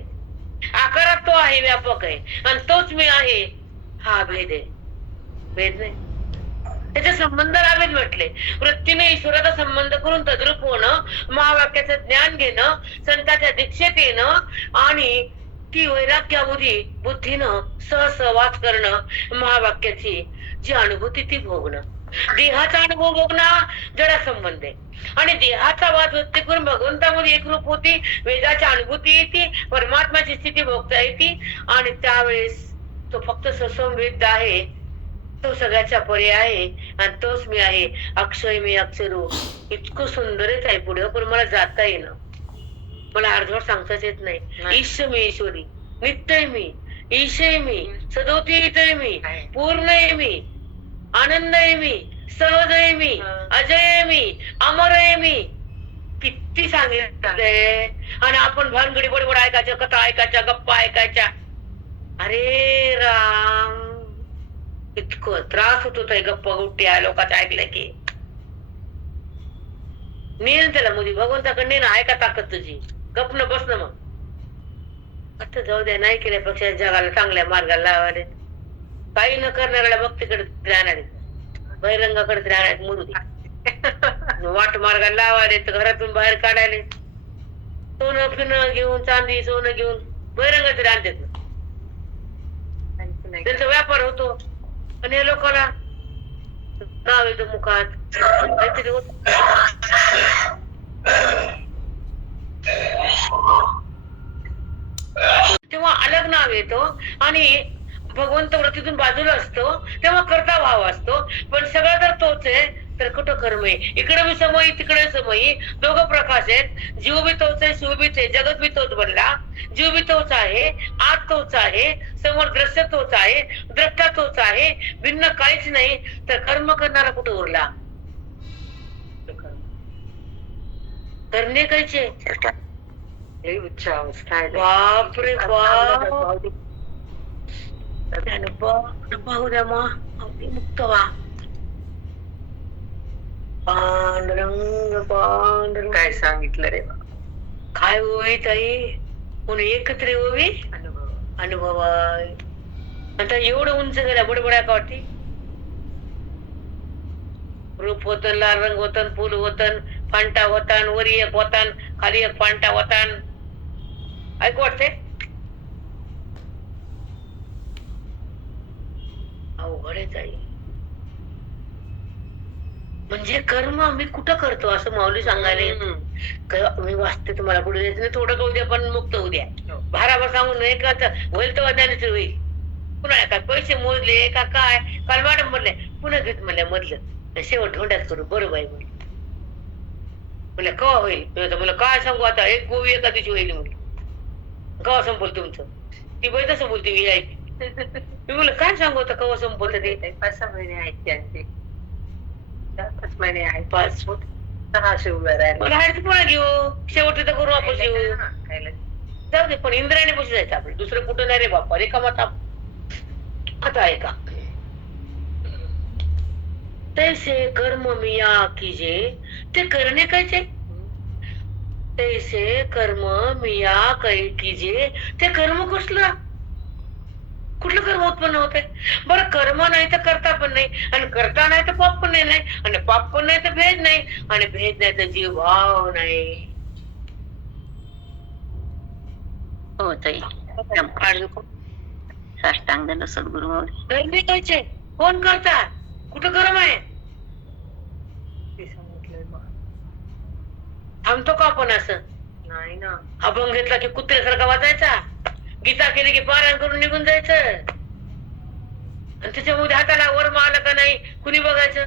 आकारात तो आहे, व्यापक आहे, आणि तोच मी आहे हा भेद आहे. भेद नाही, त्याचे संबंध लाभेल म्हटले. वृत्तीने ईश्वराचा संबंध करून तद्रूप होणं, महावाक्याचं ज्ञान घेणं, संतांच्या दीक्षेत येणं आणि ती वैराग्याबुद्धी बुद्धीनं सहसंवाद करणं, महावाक्याची जी अनुभूती ती भोगणं. देहाचा अनुभव भोगणं जडा संबंध आहे, आणि देहाचा वाद वृत्ती करून भगवंतामध्ये एकरूप होती, वेदाची अनुभूती येते, परमात्माची स्थिती भोगता येते, आणि त्यावेळेस तो फक्त ससंवेद आहे, तो सगळ्याचा पर्याय आहे, आणि तोच मी आहे. अक्षय मी अक्षरू इतकं सुंदरच आहे पुढे, पण मला जाता येणं, मला अर्धवट सांगताच येत नाही. ईश मी ईश्वरी, नित्य आहे मी, ईश आहे मी, सदोतीत आहे मी, पूर्ण आहे मी, आनंद आहे मी, सहज आहे मी, अजय आहे मी, अमर आहे मी. किती सांगितलंय, आणि आपण भानगडी बडबड ऐकायच्या, कथा ऐकायच्या, गप्पा ऐकायच्या. अरे राम, इतकं त्रास होत होता गप्पा गुट्ट्या लोकांच्या ऐकल्या की. नेन त्याला मुली भगवंताकडे नेन, आहे का ताकद तुझी, गप न बस ना. मग आता जाऊ द्या, नाही केल्यापेक्षा जगाला चांगल्या मार्गाला लावाले. काही न करणाऱ्याला भक्तीकडे राहणारे, बहिरंगाकडे राहणार मुरू दे. वाट मार्गाला लावाले तर घरातून बाहेर काढायले, सोनं फिरणं घेऊन, चांदी सोनं घेऊन बहिरंगाचे राहतात. त्यांचा व्यापार होतो, आणि या लोकांना नाव येतो मुखात काहीतरी होत. तेव्हा अलग नाव येतो, आणि भगवंत वृत्तीतून बाजूला असतो, तेव्हा करता भाव असतो. पण सगळं जर तोच आहे तर कुठं कर्म आहे. इकडे बी समयी, तिकडे समयी, दोघं प्रकाश आहेत. जीव बी तोच आहे, शिव बी ते, जगत बी तोच बनला. जीव बी तोच आहे, आत तोच आहे, समोर द्रश्य तोच आहे, द्रष्टा तोच आहे, भिन्न काहीच नाही. तर कर्म करणारा कुठं उरला? करणे कायचे उच्च अवस्था आहे. बापरे बाप, पाहू द्या मग मुक्त व्हा. पांडुरंग पांडुरंग काय सांगितलं रे बा, काय होई ताई, कोणी एकत्र होवी अनुभव. अनुभव. आता एवढं उंच गेल्या बडबड्या का वाटते. रूप होतन, लाल रंग होतन, फुल होतन, फांटा होतान, वरी एक होतान, खाली एक फांटा होतान. ऐकू वाटते अवघड आहे ताई. म्हणजे कर्म मी कुठं करतो असं माऊली सांगायला. मी वाचते तुम्हाला पुढे द्यायचं नाही, थोडं करू द्या पण मुक्त होऊ द्या. भाराभर सांगून नाही का होईल तेव्हा ज्ञानाच होईल. पुन्हा काय पैसे मोजले का काय, काल मॅडम म्हणले पुन्हा घेत म्हणल्या मधलं, शेवट ढोंड्यात करू. बरोबर आहे म्हणलं. म्हणलं केव्हा होईल? मला काय सांगू आता, एक गोवी एका दिवशी होईल म्हणलं. केव्हा संपल तुमचं? ती बाई तसं बोलते मी ऐक. मी म्हणलं काय सांगू आता केव्हा संपल ते. 5-6 महिने आहेत त्यांचे, 4-5 महिने आहेत. 5 600 उभ्या राहिले. मला हायचं पुन्हा घेऊ, शेवटी तर करू आपण येऊ. जाऊ दे, पण इंद्रायणी बसू जायचं आपलं, दुसरं कुठं नाही रे बाप्पा. रेखामात आता ऐका, तैसे कर्म मिया कीजे, ते करणे कायचे. तैसे कर्म मिया काही कीजे, ते कर्म कसलं, कुठलं कर्म उत्पन्न होते. बरं कर्म नाही तर करता पण नाही, आणि करता नाही तर पाप पण नाही, आणि पाप पण नाही तर भेद नाही, आणि भेद नाही तर जीव भाव नाही. हो ताई, साष्टांग सद्गुरु माऊली. करणे कायचे, कोण करतात, कुठं कर्म आहे. थांबतो का आपण असं? नाही ना. अभंग घेतला की कुत्र्यासारखा वाचायचा, गीता केली की पारायण करून निघून जायचं, आणि त्याच्यामध्ये हाताला वर आलं का नाही कुणी बघायचं.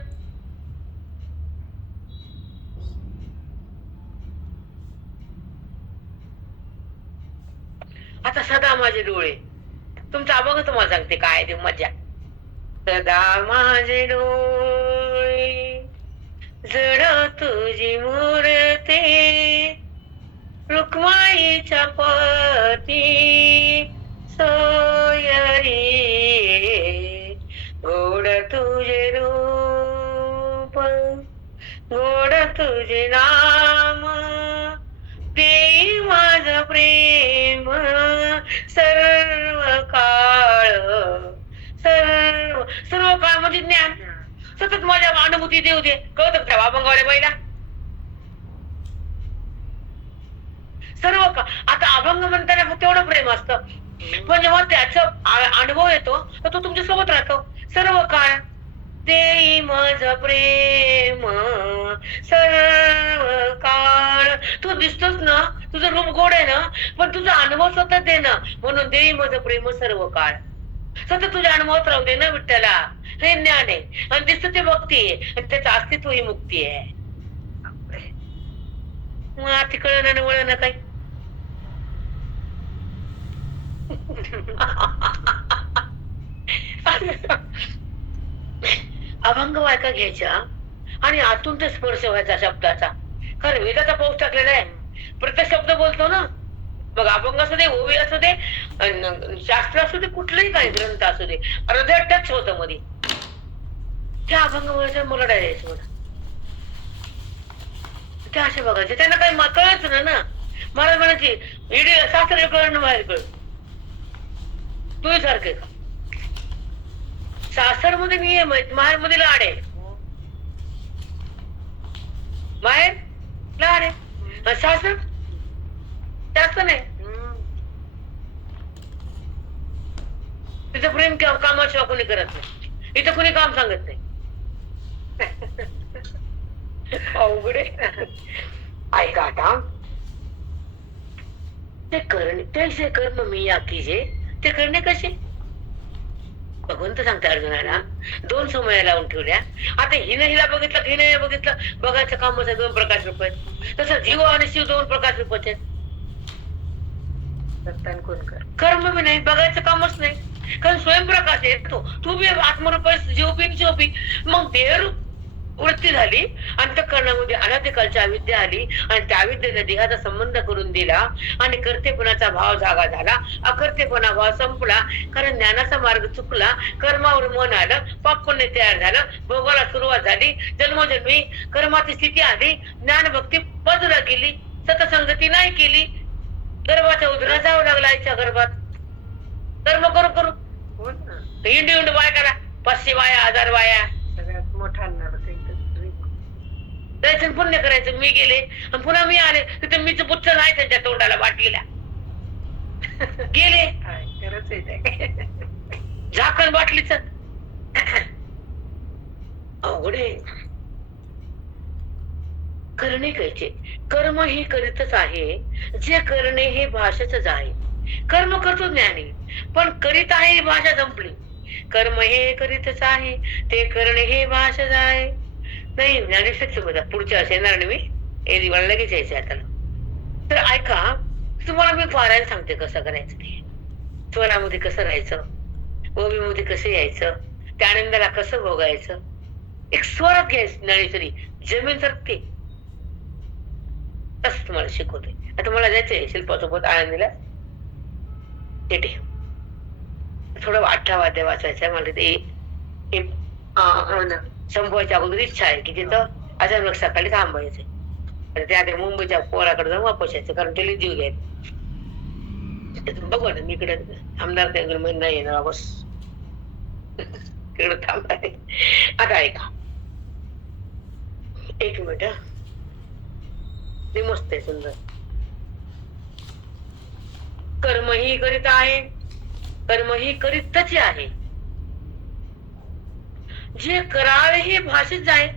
आता सदा माझे डोळे, तुमचा अभंग तुम्हाला सांगते काय ते मजा. सदा माझे डोळे जड तुझी मूर्ती, रुक्माईच्या पती सोय तुझे नाम देई माझ प्रेम सर्व काळ सर्व सर्व काळ म्हणजे ज्ञान सतत माझ्या अनुभूती देऊ दे. कळत का अभंगावाल्या बाईला सर्व का. आता अभंग म्हणताना फक्त एवढं प्रेम असतं पण जेव्हा त्याचा अनुभव येतो तर तो तुमच्या सोबत राहतो सर्व काळ. देई माझ प्रेम सर्व काळ. तू दिसतोस ना तुझं रूप गोड आहे ना पण तुझा अनुभव सतत दे ना म्हणून देई माझ प्रेम सर्व काळ. सतत तुझ्या अनुभवात राहू दे ना विठ्ठला. हे ज्ञान आहे आणि दिसत ते भक्ती आहे आणि त्याचं अस्तित्व ही मुक्ती आहे. मग आती कळलं ना वळण काही. अभंग वायका घ्यायच्या आणि आतून ते स्पर्श व्हायचा शब्दाचा. कारण वेदाचा पाऊस टाकलेला आहे प्रत्येक शब्द बोलतो ना. मग अभंग असू दे ओवी असू दे शास्त्र असू दे कुठलंही काही ग्रंथ असू दे हृदयात टच होतं मध्ये त्या अभंग मला डायरेक्ट मला ते असे बघायचे. त्यांना काही कळच ना. मला म्हणायची इडे शास्त्र कळणं बाहेर कळ तू सारखे का. सासर मध्ये नियम आहेत माहेर मध्ये लाड आहे. माहेर लाड आहे सासर जास्त नाही. तिथं प्रेम कामाशिवाय कोणी करत नाही. इथं कोणी काम सांगत नाही. अवघडे. ऐका आता ते करणे तैसे कर्म मी या कीजे ते करणे कसे भगवंत सांगते अर्जुनाला. दोन समया लावून ठेवल्या. आता हिनं हिला बघितलं हिनं बघितलं बघायचं काम असं 2 प्रकाश रूप आहेत. तसं जीव आणि शिव 2 प्रकाश रूप आहेत. कर्म बी नाही बघायचं कामच नाही कारण स्वयंप्रकाश आहे तो. तू बी आत्मरूप जीव बी शिव बी. मग देहरूप वृत्ती झाली आणि त्या कर्णामध्ये अनादिकालची अविद्या आली आणि त्या अविद्येने देहाचा संबंध करून दिला आणि कर्तेपणाचा भाव जागा झाला. अकर्तेपणा भाव संपला कारण ज्ञानाचा मार्ग चुकला. कर्मावर मन आलं पाप पुण्य तयार झालं. भोगाला सुरुवात झाली. जन्मोजन्मी कर्माची स्थिती आली. ज्ञान भक्ती बाजूला गेली. सतसंगती नाही केली. गर्भाच्या उदरा जावं लागला आईच्या गर्भात. कर्म करू करू इंड इंड बाय करा 500 वाया 1000 वाया सगळ्यात मोठा जायचं पुण्य करायचं. मी गेले आणि पुन्हा मी आले तिथे मीच पुच्छ नाही त्यांच्या तोंडाला बाटलीला गेले झाकण बाटलीच अवघडे. करणे कायचे कर्म हे करीतच आहे. जे करणे हे भाषेच आहे. कर्म करतो ज्ञानी पण करीत आहे ही भाषा संपली. कर्म हे करीतच आहे ते करणे हे भाषाच आहे. नाही ज्ञानेश्वरच बघा पुढच्या असं येणार मी हे दिवाळी लगेच यायचं आता. तर ऐका तुम्हाला मी पारायण सांगते कसं करायचं ते. स्वरामध्ये कसं राहायचं ओवीमध्ये कसं यायचं त्या आनंदाला कसं भोगायचं. एक स्वरात घ्यायचं ज्ञानेश्वरी जमीन सरते तसं तुम्हाला शिकवते. आता मला जायचंय शिल्पासोबत आळंदीला तेटे थोडं 18 वाद्य वाचायचं मला. ते संपवायच्या अगोदर इच्छा आहे की तिथं अचानक सकाळी थांबायचं. त्या मुंबईच्या पोराकडे जाऊन वापस यायचं कारण त्याला जीव घ्यायचं. बघू ना मी इकडे आमदार त्या नाही येणार वापस तिकडे थांबाय. आता ऐका 1 मिनिट ते मस्त आहे सुंदर. कर्म ही करीत आहे कर्म ही करीतच आहे. जे करावे हे भाषेच आहे.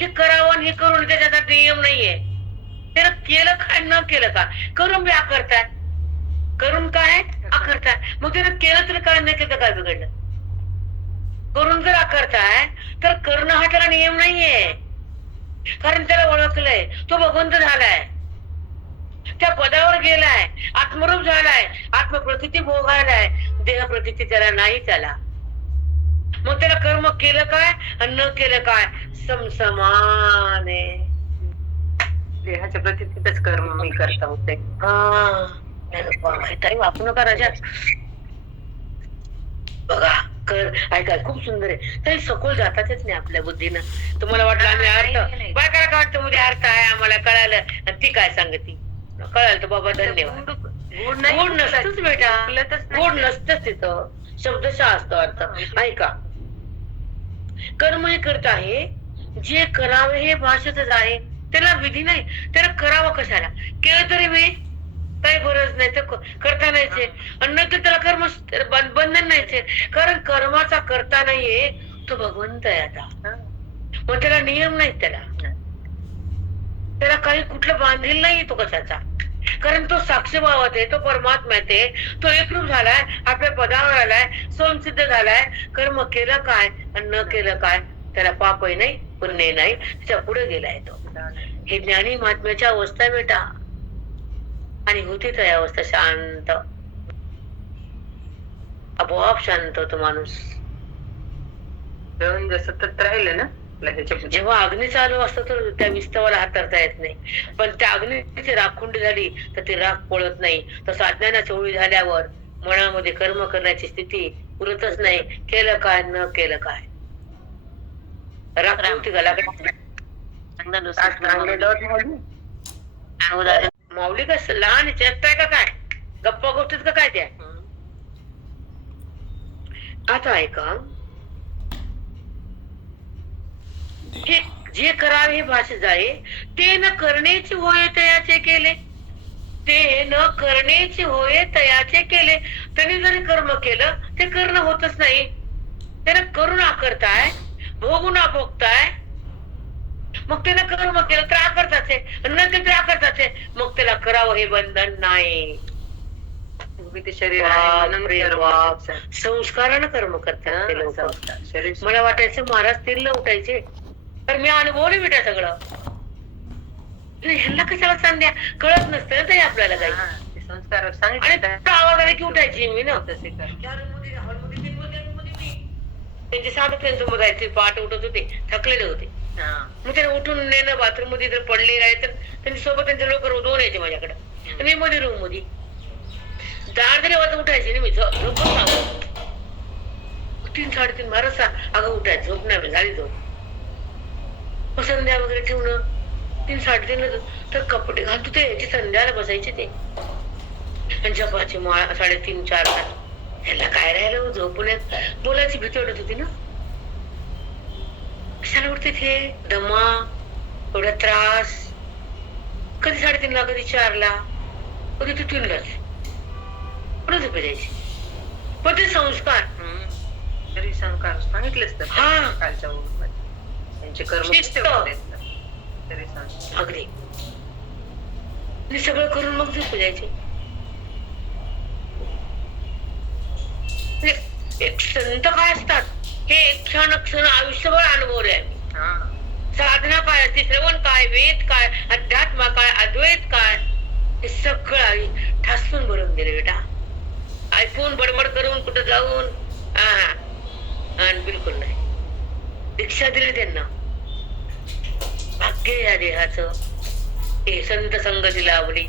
हे करावं हे करून त्याच्यात नियम नाहीये. त्याला केलं काय न केलं काय करून बी आकरताय. करून काय आकरताय. मग त्याला केलं तर काय नाही केलं काय बिघडलं. करून जर आकरताय तर करणं हा त्याला नियम नाहीये कारण त्याला ओळखलंय तो भगवंत झालाय. त्या पदावर गेलाय आत्मरूप झालाय. आत्मप्रतीती भोगायलाय. देह प्रतीती त्याला नाही त्याला. मग त्याला कर्म केलं काय आणि न केलं काय समसमान आहे. देहाच्या प्रतीतीतच कर्म मी करता होते. वापरू नका राजा. बघा कर ऐका खूप सुंदर आहे तरी सखोल जातातच नाही आपल्या बुद्धीनं. तुम्हाला वाटलं आम्ही नाही, अर्थ नाही. बायकाला काय वाटतं मध्ये अर्थ आहे आम्हाला कळालं आणि ती काय सांगते कळालं तर बाबा धन्यवाद. गुण नाही गोड नसतंच बेटा, कळतच नाही. गोड नसतंच तिथं, शब्दशः असतो अर्थ. ऐका कर्म हे करत आहे जे करावे हे भाषेतच आहे, त्याला विधी नाही, त्याला करावं कशाला? केलं तरी मी काही गरज नाही तर करता नाहीचे आणि नंतर त्याला कर्म बंधन नाहीचे, कारण कर्माचा करता नाहीये तो भगवंत आहे आता. मग त्याला नियम नाही, त्याला काही कुठलं बांधील नाही तो कशाचा, कारण तो साक्षीभावात आहे, तो परमात्म्यात आहे, तो एकरूप झालाय, आपल्या पदावर आलाय, स्वयंसिद्ध झालाय. कर्म केलं काय आणि न केलं काय त्याला पापही नाही पुण्य नाही, त्याच्या पुढे गेलाय तो. हे ज्ञानी महात्म्याची अवस्था आहे बेटा, आणि होती तर अवस्था शांत, आपोआप शांत होतो माणूस. सतत राहिलं ना जेव्हा अग्नी चालू असतो तर त्या विस्तवाला हाताळता येत नाही, पण त्या अग्नीची राखुंडी झाली तर ती राख पळत नाही. तसं अज्ञानाची होळी झाल्यावर मनामध्ये कर्म करण्याची स्थिती पुरतच नाही. केलं काय न केलं काय राख होती का माऊली का लहान चेष्टा आहे का काय, गप्पा गोष्टीत का काय त्या. आता ऐका हे जे करावे हे भाषेच आहे, ते न करण्याची होय तयाचे केले, ते न करण्याची होय तयाचे केले. त्यांनी जरी कर्म केलं ते करणं होतच नाही, त्याला करून आकरताय, भोगून आभोगताय. मग त्याला कर्म केलं तर आकरताच आहे, न केलं तर आकरताच आहे, मग त्याला करावं हे बंधन नाही. संस्कारानं कर्म करतात ते लोक. मला वाटायचं महाराज तिला उठायचे, तर मी अनुभवलं बेटा सगळं. ह्यांना कशाला संध्या कळत नसतं ना ते आपल्याला काही संस्कार आवाज आले की उठायची मी ना. त्यांचे साधक बघायचे, पाठ उठत होते, थकलेले होते. मग त्याला उठून नेणं, बाथरूम मध्ये जर पडले राहायचं त्यांच्या सोबत त्यांचे लोक दोन यायचे माझ्याकडे, मी मध्ये रूम मध्ये दार जरी वाजता उठायचे ना मी झोपत 3-3:30 महाराज अगं उठायचं, झोप नाही झाली झोप. संध्या वगैरे ठेवणं 3-3:30 तर कपडे घालतो ते याची संध्याला बसायचे ते, आणि जपाची माळ 3:30-4 तास. ह्याला काय राहिलं झोपुण्यात, बोलायची भीती वाटत होती ना. कशाला उठते ते दमा, एवढा त्रास, कधी 3:30ला, कधी 4ला, कधी 3लाच पुढे झोपे जायची. पण ते संस्कार तरी संस्कार सांगितलेच तर हा कालच्या त्यांचे कर्म तरी अगदी सगळं करून मग झोपे जायचे. एक संत काय असतात हे एक क्षण आयुष्यभर अनुभवले आहे. साधना काय असते, श्रवण काय, वेद काय, अध्यात्म काय, अद्वैत काय, हे सगळं ठासून भरून गेले बेटा. ऐकून बडबड करून कुठं जाऊन बिलकुल नाही. दीक्षा दिली त्यांना, भाग्य या देहाचं हे संत संगती लावली.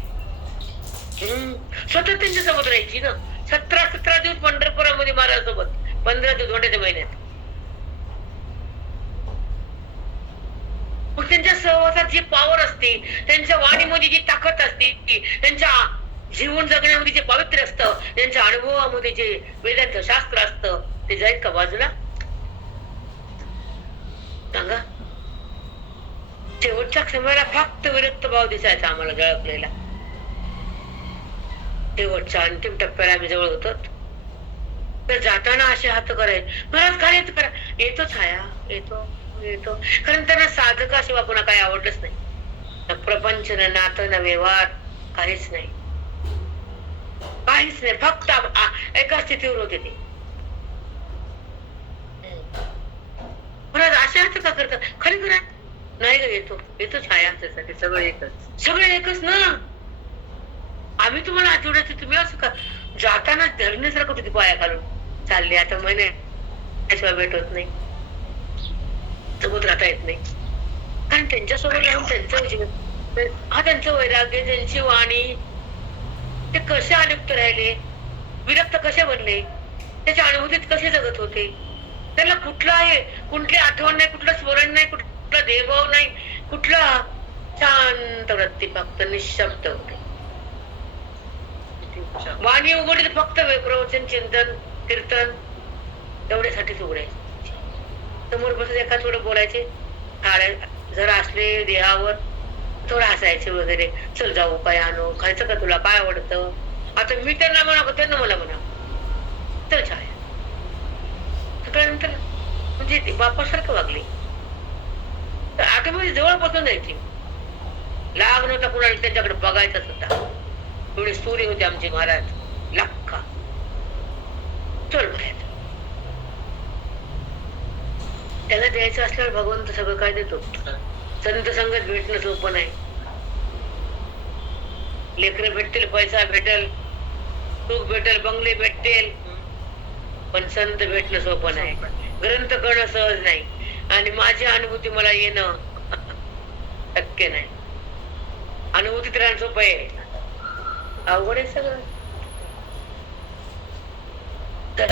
स्वतः त्यांच्या सोबत राहायची ना. 17 दिवस पंढरपुरामध्ये महाराजांसोबत, 15 दिवस वाट्याच्या महिन्यात. मग त्यांच्या सहवासात जी पॉवर असते, त्यांच्या वाणीमध्ये जी ताकद असते, त्यांच्या जीवन जगण्यामध्ये जे पवित्र असतं, त्यांच्या अनुभवामध्ये जे वेदांत शास्त्र असतं, ते जाईल का बाजूला सांगा. शेवटच्या क्षणाला फक्त विरक्त भाव दिसायचा आम्हाला जळकलेला. शेवटच्या अंतिम टप्प्याला आम्ही जवळ होतो तर जाताना असे हात करायचे, महाराज काय येत करा, येतो छाया, येतो येतो. कारण त्यांना साधकाशिवाय पुन्हा काही आवडलंच नाही. ना प्रपंच, ना नातं, ना व्यवहार, काहीच नाही, काहीच नाही. फक्त एका स्थितीवर होते ते. महाराज असे हात का करतात, खरी करा, नाही ग येतो येतो छाया. सगळं एकच, सगळं एकच ना. आम्ही तुम्हाला आठवड्याचं तुम्ही असं का जाताना धरण्यासारखं होती पाया घालून चालले. आता महिने त्याशिवाय भेट होत नाही, सोबत राहता येत नाही. कारण त्यांच्यासोबत राहून त्यांचं वैराग्य, त्यांची वाणी, ते कसे अलिप्त राहिले, विरक्त कसे बनले, त्याच्या अनुभूतीत कसे जगत होते? त्याला कुठला आहे, कुठली आठवण नाही, कुठलं स्मरण नाही, कुठला देहभाव नाही, कुठला शांत वृत्ती, फक्त निशब्द होते. वाणी उघडली तर फक्त प्रवचन, चिंतन, कीर्तन एवढ्यासाठीच उघडायचे. समोर बसत एका थोडं बोलायचे, जरा असले देहावर थोडं हसायचे वगैरे, चल जाऊ काय आणू, खायचं का, तुला काय आवडतं. आता मी त्यांना म्हणा, त्यांना मला म्हणा, तर छाया सगळ्यानंतर म्हणजे बापासारखं वागले. तर आता म्हणजे जवळ बसून जायची, लाग नव्हता कुणाला त्यांच्याकडे बघायचाच होता. एवढे सूर्य होते आमचे महाराज, लाखा. चल बाहेर. त्याला द्यायचं असल्यावर भगवंत सगळं काय देतो. संत संगत भेटणं सोपं नाही. लेकरं भेटतील, पैसा भेटेल, सुख भेटेल, बंगले भेटतील, पण संत भेटणं सोपं नाही. ग्रंथ करणं सहज नाही. आणि माझी अनुभूती मला येणं शक्य नाही. अनुभूतीत राहणं सोपं आहे, अवघड आहे सगळं. तर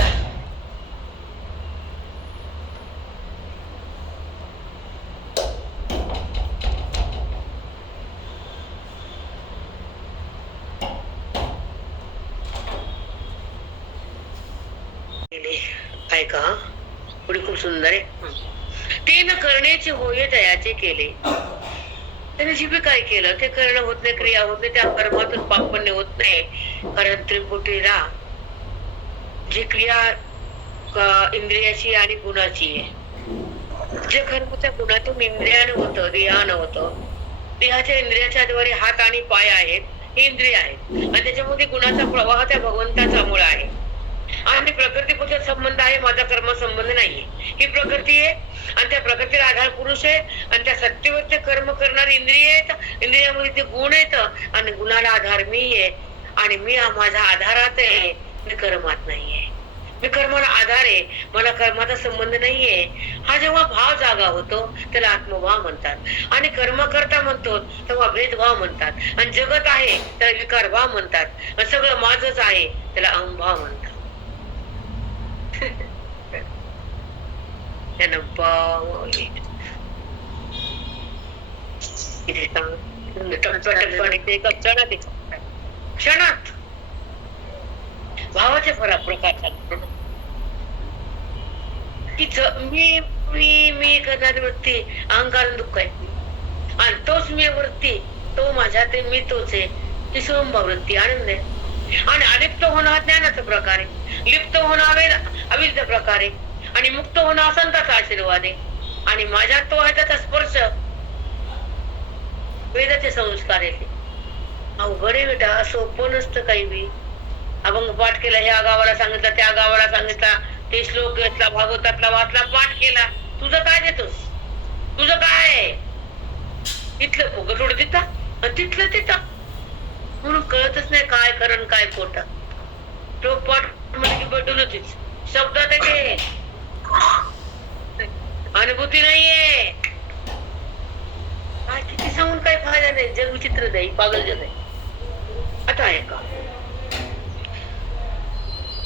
ऐका, पुढे खूप सुंदर आहे. ते न करण्याचे होय तयाचे केले. त्याने जीवे काय केलं, ते करणं होत नाही, क्रिया होत नाही, त्या कर्मातून पाप पुण्य होत नाही. कारण त्रिपुटीला जी क्रिया इंद्रियाची आणि गुणाची आहे. जे कर्म त्या गुणातून इंद्रियानं होतं, देहानं होतं. देहाच्या इंद्रियाच्या द्वारे हात आणि पाय आहेत, हे इंद्रिय आहेत. आणि त्याच्यामध्ये गुणाचा प्रवाह त्या भगवंताचा मूळ आहे. आणि प्रकृतीपुढचा संबंध आहे, माझा कर्म संबंध नाहीये. ही प्रकृती आहे आणि त्या प्रकृतीला आधार पुरुष आहे. आणि त्या सत्तेवरचे कर्म करणारे इंद्रिय आहेत, इंद्रियामध्ये ते गुण आहेत आणि गुणाला आधार मी आहे. आणि मी माझ्या आधारात आहे, मी कर्मात नाहीये. मी कर्माला आधार आहे, मला कर्माचा संबंध नाहीये. हा जेव्हा भाव जागा होतो त्याला आत्मभाव म्हणतात. आणि कर्म करता म्हणतो तेव्हा भेदभाव म्हणतात. आणि जगत आहे त्याला विकार भाव म्हणतात. आणि सगळं माझच आहे त्याला अहंभाव म्हणतात. क्षणात भावाचे फरक प्रकार मी करणारी वृत्ती अहंकार दुःख आहे. आणि तोच मी वृत्ती, तो माझ्या ते मी तोच आहे, ती स्वयंभाव वृत्ती आनंद आहे. आणि अलिप्त होणं हा ज्ञानाचा प्रकार आहे, लिप्त होणं अविद्या प्रकारे, आणि मुक्त होणं असंताचा आशीर्वाद आहे. आणि माझ्या तो आहे त्याचा स्पर्श वेदाचे संस्कार आहे. अवघड आहे बेटा, सोपं नसतं काही बी. अभंग पाठ केला, ह्या गावाला सांगितलं, त्या गावाला सांगितला, ते श्लोक घेतला, भागवतातला वाचला, पाठ केला, तुझं काय देतोस, तुझं काय आहे? इथलं फुकट थोडं तिथं आणि तिथलं तिथं, म्हणून कळतच नाही काय करण काय खोट. तो पाठ म्हणजे बदलूनच शब्दात आहे, अनुभूती नाहीये. काय किती सांगून काय फायदा नाही. जग विचित्र नाही, पागल जग आहे. आता आहे का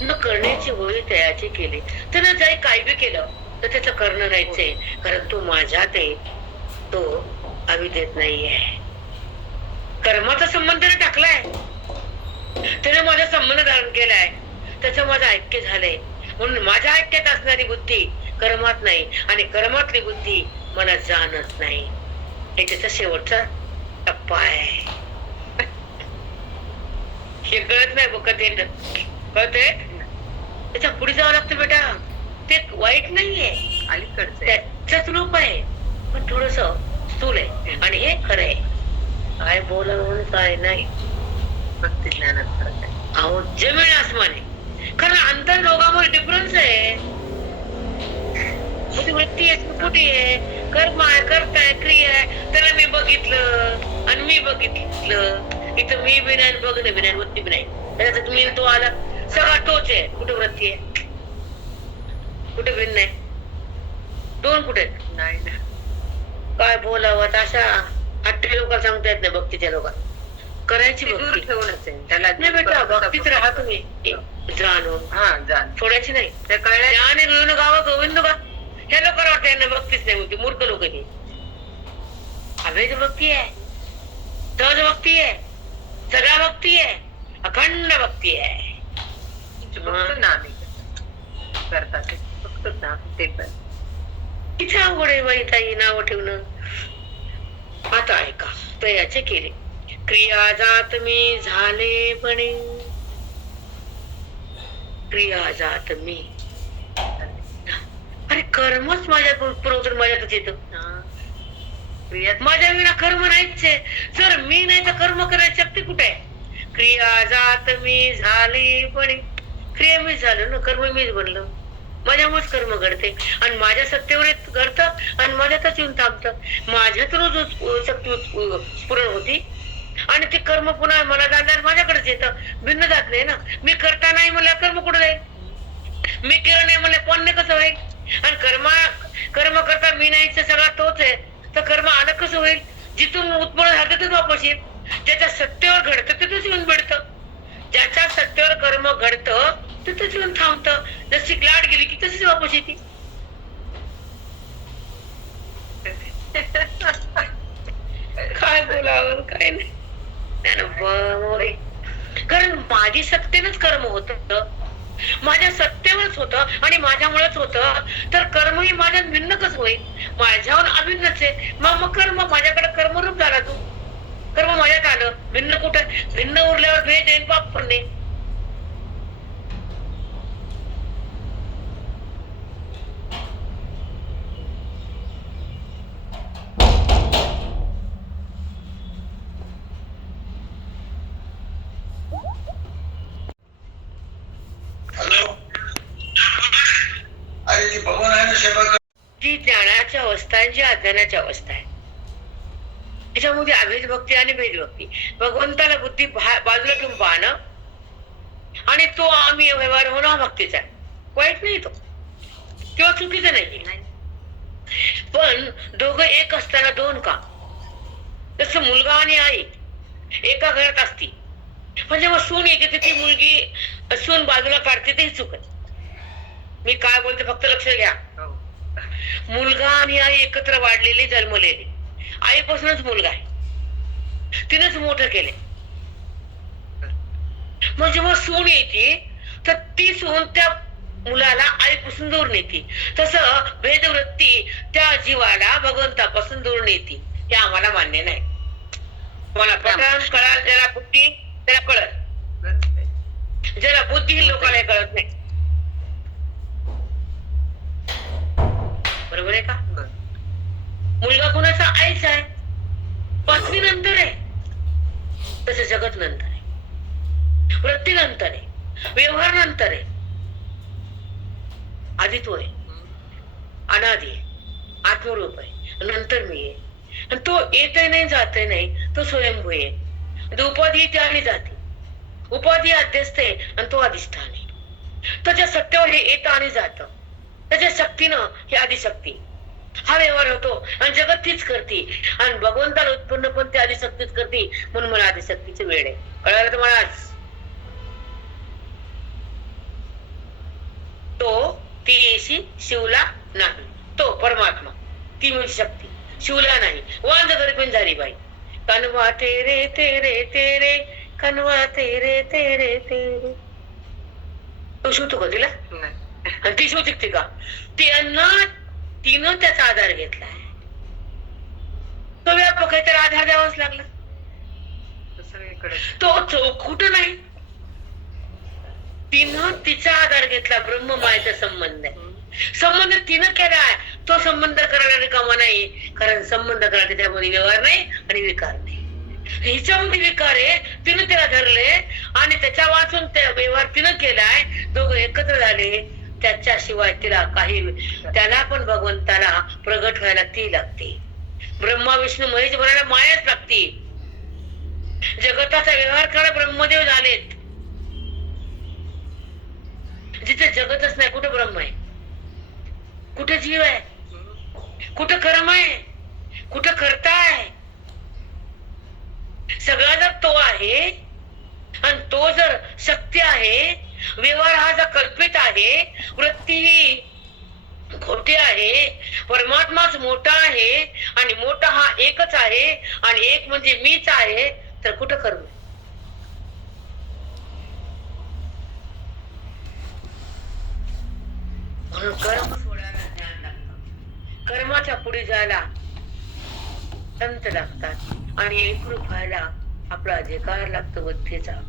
न करण्याची होय तयाचे केले. तर जाई काय बी केलं तर त्याचं करणं नाहीचे, कारण तो माझ्यात आहे, तो अविद्येत नाहीये. कर्माचा संबंध टाकलाय, त्याने माझा संबंध धारण केलाय, त्याचं माझं ऐक्य झालंय. म्हणून माझ्या ऐक्यात असणारी बुद्धी कर्मात नाही आणि कर्मातली बुद्धी मला जाणत नाही. हे त्याचा शेवटचा टप्पा आहे. हे कळत नाही बघ, कळतंय? त्याच्या पुढे जावं लागतं बेटा. ते वाईट नाहीये, अलीकडचं त्याच रूप आहे, पण थोडस स्थूल आहे. आणि हे खरं आहे. काय बोलावं म्हणून काय नाही, भक्ती ज्ञानात फरक आहे. अहो जमीन आसमान आहे, कारण अंतर दोघांवर डिफरन्स आहे. वृत्ती आहे, कुठे आहे, कर्म आहे, करता आहे, क्रिया आहे. त्याला मी बघितलं आणि मी बघितलं. इथं मी बी नाही, बघणं बी नाही, वृत्ती बी नाही. त्याच्यात मी तो आला, सगळा तोच आहे. कुठे वृत्ती आहे, कुठे भिन्न आहे, दोन कुठे नाही ना. काय बोलावं अशा अठ्ठे लोक सांगता येत नाही. भक्तीच्या लोकांना करायची भक्ती ठेवूनच आहे त्याला. नाही बेटा, भक्तीच राहा तुम्ही. जाणून हा जाण सोडायची नाही. त्या कळल्या ज्ञान मिळून गावं गोविंद गा ह्या लोकांना वाटतं यांना भक्तीच नाही होती. मूर्ख लोक ती अभेद भक्ती आहे, सहज भक्ती आहे, सदा भक्ती आहे, अखंड भक्ती आहे. फक्त नाम करतात ते. फक्त नाम ते पण किती अवघड आहे बाई ताई नाव ठेवणं. आता ऐका तयाचे केले क्रिया जात मी झाले पणे, क्रिया जात मी. अरे कर्मच माझ्या पुरवतो माझ्यातच येतं. क्रिया माझ्या विना कर्म नाहीच आहे. जर मी नाही तर कर्म करायची शक्ती कुठे आहे? क्रिया जात मी झाले पणे, क्रिया मी झालो ना, कर्म मीच बनलो. माझ्यामुळेच कर्म घडते आणि माझ्या सत्तेवर घडत आणि माझ्यातच येऊन थांबतं. माझ्यात रोज शक्ती स्फुरण होती आणि ते कर्म पुन्हा मला जाणार माझ्याकडेच येतं. भिन्न जात नाही ना. मी करता नाही म्हणलं कर्म कुठं जाईल? मी केलं नाही म्हणलं पुण्य कसं होईल? आणि कर्म करता मी नाहीच सगळा तोच आहे, तर कर्म आलं कसं होईल? जिथून उत्पन्न झालं तिथून वापस येईल. ज्याच्या सत्तेवर घडतं तिथंच येऊन भेटतं. ज्याच्या सत्तेवर कर्म घडतं तिथंच येऊन थांबतं. जशी लाट गेली की तशीच वापस येते. काय बोलावं काय नाही. कारण माझी सत्तेनच कर्म होत, माझ्या सत्तेवरच होत आणि माझ्यामुळेच होत. तर कर्म ही माझ्यात भिन्न कसं होईल? माझ्यावर अभिन्नच आहे. मग कर्म माझ्याकडे कर्मरूप झाला. तू कर्म माझ्यात आलं, भिन्न कुठं? भिन्न उरल्यावर भेद येईल, पाप पण नाही. जी ज्ञानाची अवस्था आहे, जी अज्ञानाची अवस्था आहे, त्याच्यामध्ये अभेद भक्ती आणि भेद भक्ती. भगवंताला बुद्धी बाजूला ठेवून पाहणं आणि तो आम्ही व्यवहार होणं हा भक्तीचा आहे. वाईट नाही तो, किंवा चुकीचं नाही. पण दोघं एक असताना दोन का? जसं मुलगा आणि आई एका घरात असती, पण जेव्हा सून येते ती मुलगी सून बाजूला काढते ते चुक आहे. मी काय बोलते फक्त लक्ष घ्या. मुलगा आणि आई एकत्र वाढलेले जन्मलेले, आईपासूनच मुलगा आहे, तिनंच मोठं केले. मग जेव्हा सून येते तर ती सून त्या मुलाला आईपासून दूर नेते. तसं भेदवृत्ती त्या जीवाला भगवंतापासून दूर नेते. हे आम्हाला मान्य नाही. मला पटन कळाल, ज्याला बुद्धी त्याला कळत, ज्याला बुद्धी ही लोकांना कळत नाही. बरोबर आहे का? मुलगा कुणाचा? आईचा आहे. पत्नी नंतर आहे, तसं जगत नंतर आहे, वृत्ती नंतर आहे, व्यवहार नंतर आहे. आधी तो आहे, अनादी आहे, आत्मरूप आहे, नंतर मी आहे. आणि तो येतही नाही जातही नाही, तो स्वयंभू आहे. उपाधी येते आणि जाते, उपाधी अध्यस्त आहे आणि तो अधिष्ठान आहे. त्याच्या सत्तेवर हे येतं आणि जातं. त्याच्या शक्तीनं ही आदिशक्ती हा व्यवहार होतो आणि जगत तीच करते. आणि भगवंताला उत्पन्न पण ती आदिशक्तीच करते. म्हणून मला आदिशक्तीची वेळ आहे. कळालं तुम्हाला? आज तो ती येशी शिवला नाही, तो परमात्मा, ती म्हणजे शक्ती शिवला नाही. वांद गरबीन झाली बाई. कनवा तेरे तेरे तेरे, कनवा तेरे तेरे तेरे. तो शिवतो का तिला? आणि ती शिव शिकते का? तिनं त्याचा आधार घेतलाय. तो व्यापक आहे, त्याला आधार द्यावाच लागला. तो कुठं नाही, तिनं तिचा आधार घेतला. ब्रह्म मायेचा संबंध आहे. संबंध तिनं केलाय, तो संबंध करायला रिकामा नाही. कारण संबंध करायला त्यामध्ये व्यवहार नाही आणि विकार नाही. हिच्यामध्ये विकार आहे, तिनं त्याला धरले आणि त्याच्या वाचून त्या व्यवहार तिनं केलाय. दोघं एकत्र झाले. त्याच्याशिवाय तिला काही, त्याला पण भगवंताला प्रगट व्हायला ती लागते. ब्रह्मा विष्णू महेश बनायला मायाच लागते. जगताचा व्यवहार करायला ब्रह्मदेव झालेत. जिथे जगतच नाही, कुठे ब्रह्म आहे? कुठे जीव आहे? कुठं कर्म आहे? कुठं कर्ता आहे? सगळा जर तो आहे आणि तो जर शक्ती आहे, व्यवहार हा जो कल्पित आहे, वृत्ती ही खोटी आहे, परमात्माच मोठा आहे आणि मोठा हा एकच आहे आणि एक म्हणजे मीच आहे, तर कुठं कर्म? म्हणून कर्म सोडायला ज्ञान लागतं, कर्माच्या पुढे जायला संत लागतात आणि एकरूप व्हायला आपला अधिकार लागतो बुद्धीचा.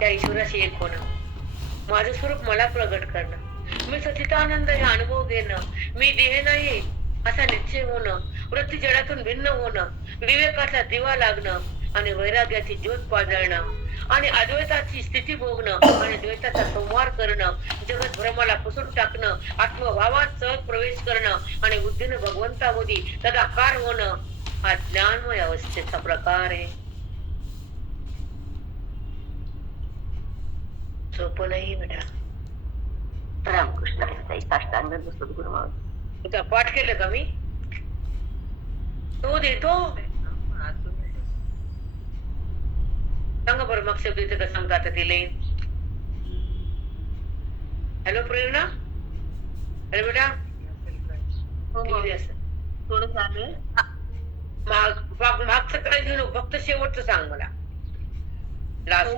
त्या ईश्वराशी एक होणं, माझं स्वरूप मला प्रगट करणं, मी सचितानंद हे अनुभव घेणं, मी देह नाही असा निश्चय होणं, वृत्ती जडातून भिन्न होणं, विवेकाचा दिवा लागणं आणि वैराग्याची ज्योत पाजळणं आणि अद्वैताची स्थिती भोगणं आणि द्वैताचा संहार करणं, जगत भ्रमाला पुसून टाकणं, आत्मभावात सहज प्रवेश करणं आणि बुद्धीने भगवंतामध्ये तदाकार होणं, हा ज्ञानमय अवस्थेचा प्रकार आहे. सोपं नाही बेटा. रामकृष्ण ताई, साष्टांग सद्गुरु माऊली. तुझा पाठ केलं का मी? तो देतो. सांगा बरं मग शब्द इथे का सांगता आता तिले. हॅलो प्रेरणा, अरे बेटा गेली असं. थोडं झालं. मागचं काय घेऊ नको, फक्त शेवटचं सांग मला. लास्ट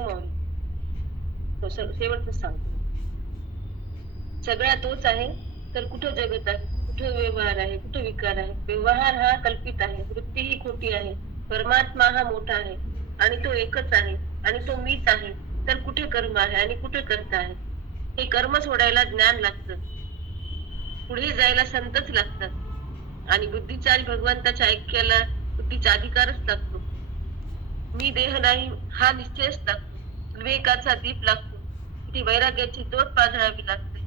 शेवटच सांगतो. सगळा तोच आहे, तर कुठं जगत आहे, कुठं व्यवहार आहे, कुठं विकार आहे. व्यवहार हा कल्पित आहे, वृत्ती ही खोटी आहे, परमात्मा हा मोठा आहे आणि तो एकच आहे आणि तो मीच आहे, तर कुठे कर्म आहे आणि कुठे कर्ता आहे. हे कर्म सोडायला ज्ञान लागतं, पुढे जायला संतच लागतात आणि बुद्धीच्या आणि भगवंताच्या ऐक्याला बुद्धीचा अधिकारच लागतो. मी देह नाही हा निश्चयच लागतो, विवेकाचा दीप लागतो, ती वैराग्याची ज्योत पाजळावी लागते.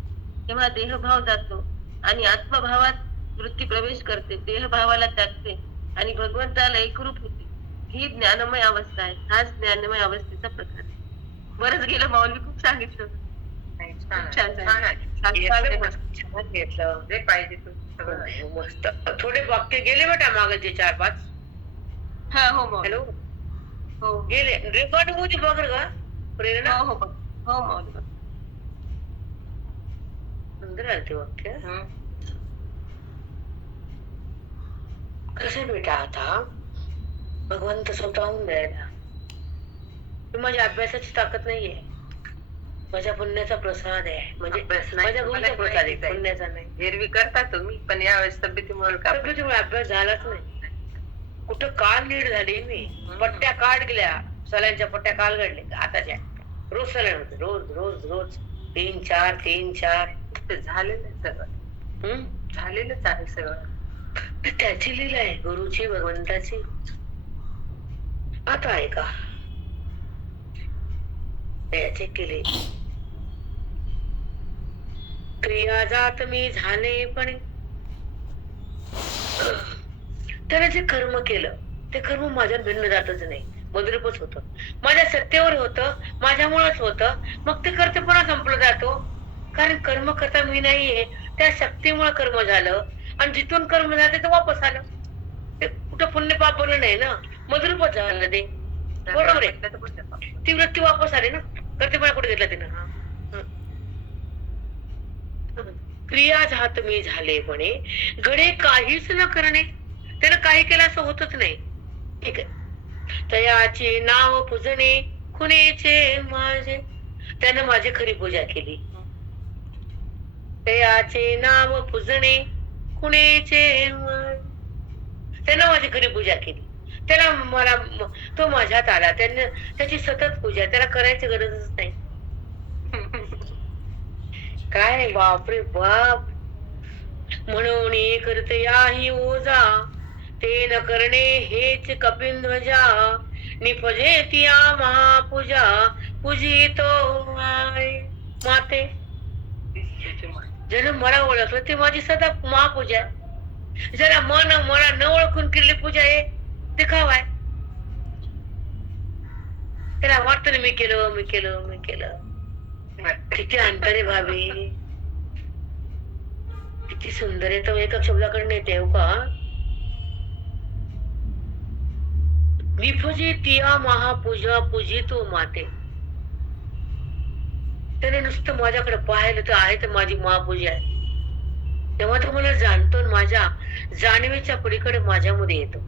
तेव्हा देहभाव जातो आणि आत्मभावात वृत्ती प्रवेश करते, देहभावाला त्यागते आणि भगवंताला एकरूप होते. ही ज्ञानमय अवस्था आहे, हाच ज्ञानमय अवस्थेचा प्रकार आहे. बरंच गेलं माऊली, खूप सांगितलं. छान घेतलं. जे पाहिजे मस्त. थोडे वाक्य गेले बेटा मागे 4-5. हा हो माऊली. हॅलो हो गेले रेकॉर्ड मध्ये बघ का प्रेरणा. हो हो हो माऊली. सुंदर आहे ते वाक्य. कसं बेटा आता भगवंत स्वतःहून द्यायला, माझ्या अभ्यासाची ताकद नाहीये, माझ्या पुण्याचा प्रसाद आहे. म्हणजे माझ्या गुरुचा प्रसाद आहे, पुण्याचा नाही. एरवी करता तुम्ही, पण यावेळेस तब्येतीमुळे तब्येतीमुळे अभ्यास झालाच नाही. कुठं काल नीट झाली मी, पट्ट्या काढ गेल्या, सलांच्या पट्ट्या काल घडल्या आताच्या. रोज सलाईन होते, रोज रोज रोज 3-4 झालेलं सगळं. झालेलंच आहे सगळं. त्याची लीला आहे, गुरुची, भगवंताची. आता ऐका याचे केले. क्रिया जात मी झाले, पण त्याने जे कर्म केलं ते कर्म माझ्या भिन्न जातच नाही, मधुरपच होत, माझ्या सत्तेवर होत, माझ्यामुळेच होत. मग ते कर्तेपणा संपलं जातो, कारण कर्म करता मी नाहीये, त्या शक्तीमुळे कर्म झालं आणि जिथून कर्म झालं ते वापस आलं. ते कुठं पुण्य पाप बनलं नाही ना, मधुरपच झालं ते. बरोबर आहे, ती वृत्ती वापस आली ना. कर्तेपणा कुठे घेतला तिनं. क्रिया जात मी झाले म्हणे, घडे काहीच न करणे. त्यानं काही केलं असं होतच नाही. ठीक आहे. तयाचे नाव पूजणे खुनेचे माझे, त्यानं माझी खरी पूजा केली. तयाचे नाव पूजणे खुनेचे माझे, त्यानं माझी खरी पूजा केली. त्याला मला तो माझ्यात आला, त्यानं त्याची सतत पूजा, त्याला करायची गरजच नाही. काय बापरे बाप. म्हणून करते याही ओझा, ते न करणे हेच कपिंध्वजा. निपजे तिया महापूजा, पूजितो माते. ज्यानं मला ओळखलं ते माझी सदा महापूजा आहे. ज्याला मला न ओळखून केलेली पूजा आहे दिखावा आहे. त्याला वाटतं ना मी केलं. किती अंतर आहे भाभी, किती सुंदर आहे. तो एका शब्दाकडे येते हो का. विभजे तिया महापूजा, पूजितो माते. त्याने नुसतं माझ्याकडे पाहिलं तर आहे तर माझी महापूजा आहे. तेव्हा तो मला जाणतो आणि माझ्या जाणीवेच्या पलीकडे माझ्यामध्ये येतो.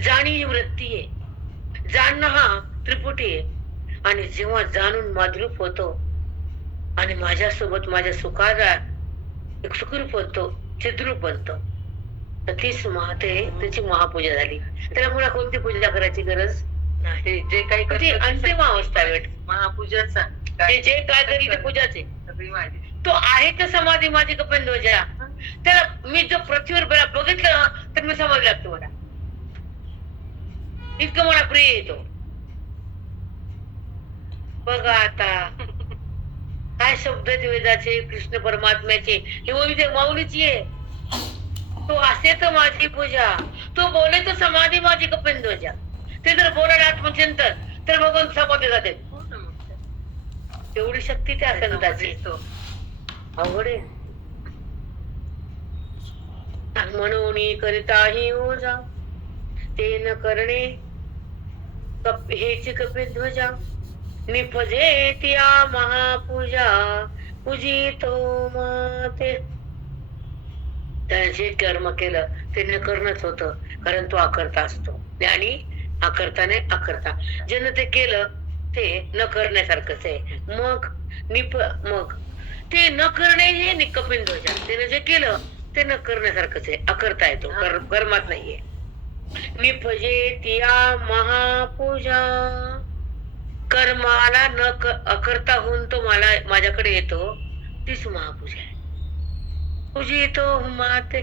जाणीव ही वृत्ती आहे, जाणणं हा त्रिपुटी आहे. आणि जेव्हा जाणून माद्रूप होतो आणि माझ्यासोबत माझ्या सुखाला एक सुखरूप बनतो, चिद्रूप बनतो, तर तीच त्याची महापूजा झाली. त्याला मला कोणती पूजा करायची गरज नाही. जे काही ती अंतिम अवस्था आहे बेटा. महापूजाचा ते जे काय करी ते पूजाच आहे. सगळी माझी. तो आहे तर समाधी माझी कपिलध्वजा. त्याला मी जो पृथ्वीवर बघितलं ना, तर मी समाधी लागतो. मला इतकं मला प्रिय येतो. बघा आता काय शब्द आहेत वेदाचे, कृष्ण परमात्म्याचे, हे ओवी माऊलीची आहे. तो असे तर माझी पूजा, तो बोले तर समाधी माझी कपिलध्वजा. ते जर बोलायला आत्मचिंतन तर भगवान समाधी जाते. हो ना मग. तेवढी शक्ती त्या संताची. तो अवघड आहे. म्हणून करिताही ओझा ते न करणे हेची कपिलध्वजा. निपजे त्या महापूजा पूजितो माते. त्याने जे कर्म केलं ते न करणंच होतं, कारण तो अकर्ता असतो. ज्ञानी अकर्ता नाही अकर्ता. ज्यानं ते केलं ते न करण्यासारखंच आहे. मग ते न करणे हे कपिलध्वजा. त्याने जे केलं ते न करण्यासारखंच आहे, अकर्ता आहे तो, कर्मात नाहीये. निपजे त्या महापूजा. कर्माला न अकर्ता होऊन तो माझ्याकडे येतो, तीच महापूजा आहे. पूजितो माते.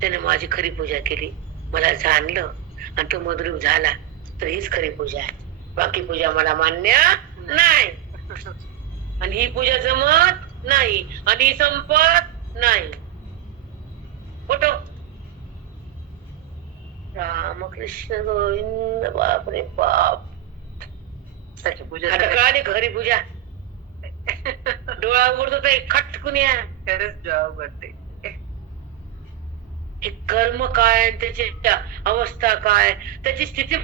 त्याने माझी खरी पूजा केली, मला जाणलं आणि तो मद्रूप झाला, तर हीच खरी पूजा आहे. बाकी पूजा मला मान्य नाही. आणि ही पूजा जमत नाही आणि ही संपत नाही. फोटो रामकृष्ण गोविंद. बापरे बाप. त्याची पूजा आता कळाली खरी पूजा. डोळा उघडतो तर खटकून या. खरंच जॉब करते. हे कर्म काय आणि त्याची अवस्था काय, त्याची स्थिती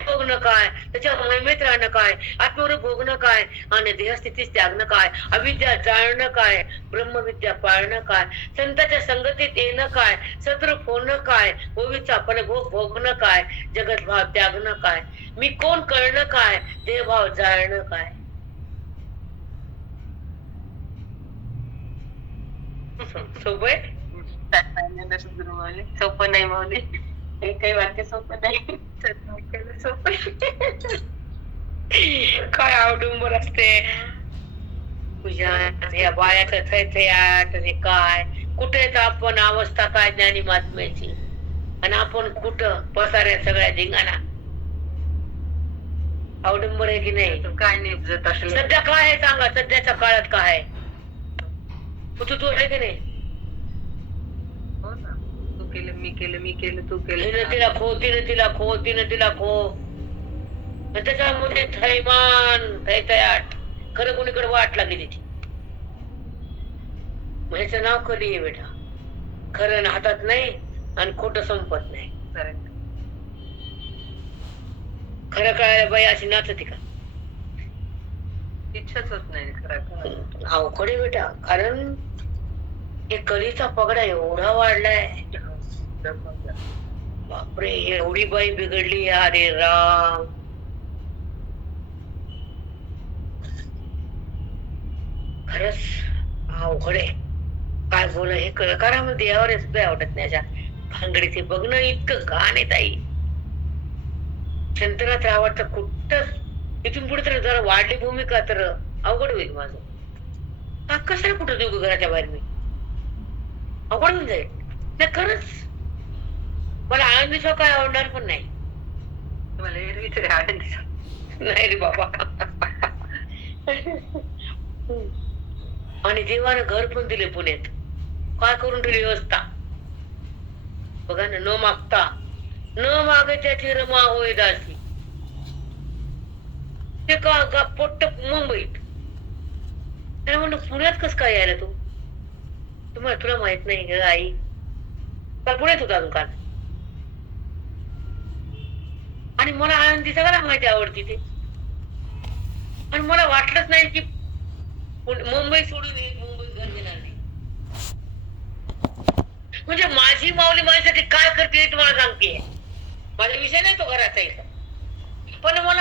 भोगणं काय, त्याच्या महिमेत राहणं काय, आत्मरूप भोगणं काय आणि देहस्थितीच त्यागणं काय, अविद्या जाळणं काय, ब्रह्मविद्या पाळणं काय, संतांच्या संगतीत येणं काय, सद्रूप होणं काय, ओवीचा फलभोग भोगणं काय, जगत भाव त्यागणं काय, मी कोण कळणं काय, देहभाव जाळणं काय. सोपय सोपं नाही माऊली. काही वाक्य सोपं नाही. सोपं काय अवडंबर असते पूजा. या बायाच थैथयात आणि काय कुठे तर आपण अवस्था काय ज्ञानी महात्म्याची, आणि आपण कुठं पसाऱ्या सगळ्या धिंगाणा. अवडंबर आहे की नाही. काय निपजत असेल. सध्या काय आहे सांगा, सध्याच्या काळात काय आहे. तू आहे की नाही. हो ना. तू केलं मी केलं, मी केलं तू केलं. तिने तिला खो, तिने तिला खो, तिने तिला खो. त्याच्यामध्ये थैमान थैथयाट. खरं कोणीकडे वाट लागली तिची. ह्याचं नाव कधी आहे बेटा. खरं हातात नाही आणि खोटं संपत नाही. खरं कळायला बाई अशी नाचती का. इच्छाच होत नाही खरं. अवघड आहे बेटा. कारण हे कलीचा पगडा एवढा वाढलाय. बापरे, एवढी बाई बिघडली. अरे राम. खरंच अवघड आहे. काय बोल हे कलाकारामध्ये यावर सुद्धा आवडत नाही. अशा भांगडीचे बघणं इतकं घाण आहे ताई. शंतनाथ रावाचं कुठं इथून पुढे तर जरा वाढली भूमिका तर अवघड होईल माझं. का कशाला कुठं देऊ घराच्या बाहेर मी. अवघड होऊन जाईल. नाही खरंच मला आनंदीचा काय आवडणार पण नाही. मला एरवी तरी आनंद नाही रे बाबा. आणि देवानं घर पण दिले पुण्यात. काय करून दिली व्यवस्था बघा ना. न मागता न मागे त्याची रमा होय दासी. ते का पोट्ट मुंबईत. त्याला म्हणलं पुण्यात कस काय यायला तू. तुला माहित नाही ग आई. काल पुण्यात होता अजून काल. आणि मला आनंदी सगळ्याला माहिती आवडती ते. आणि मला वाटलंच नाही की मुंबई सोडून मुंबईत घर घेणार नाही. म्हणजे माझी माऊली माझ्यासाठी काय करते हे तुम्हाला सांगते. माझा विषय नाही तो घराचा इथं, पण मला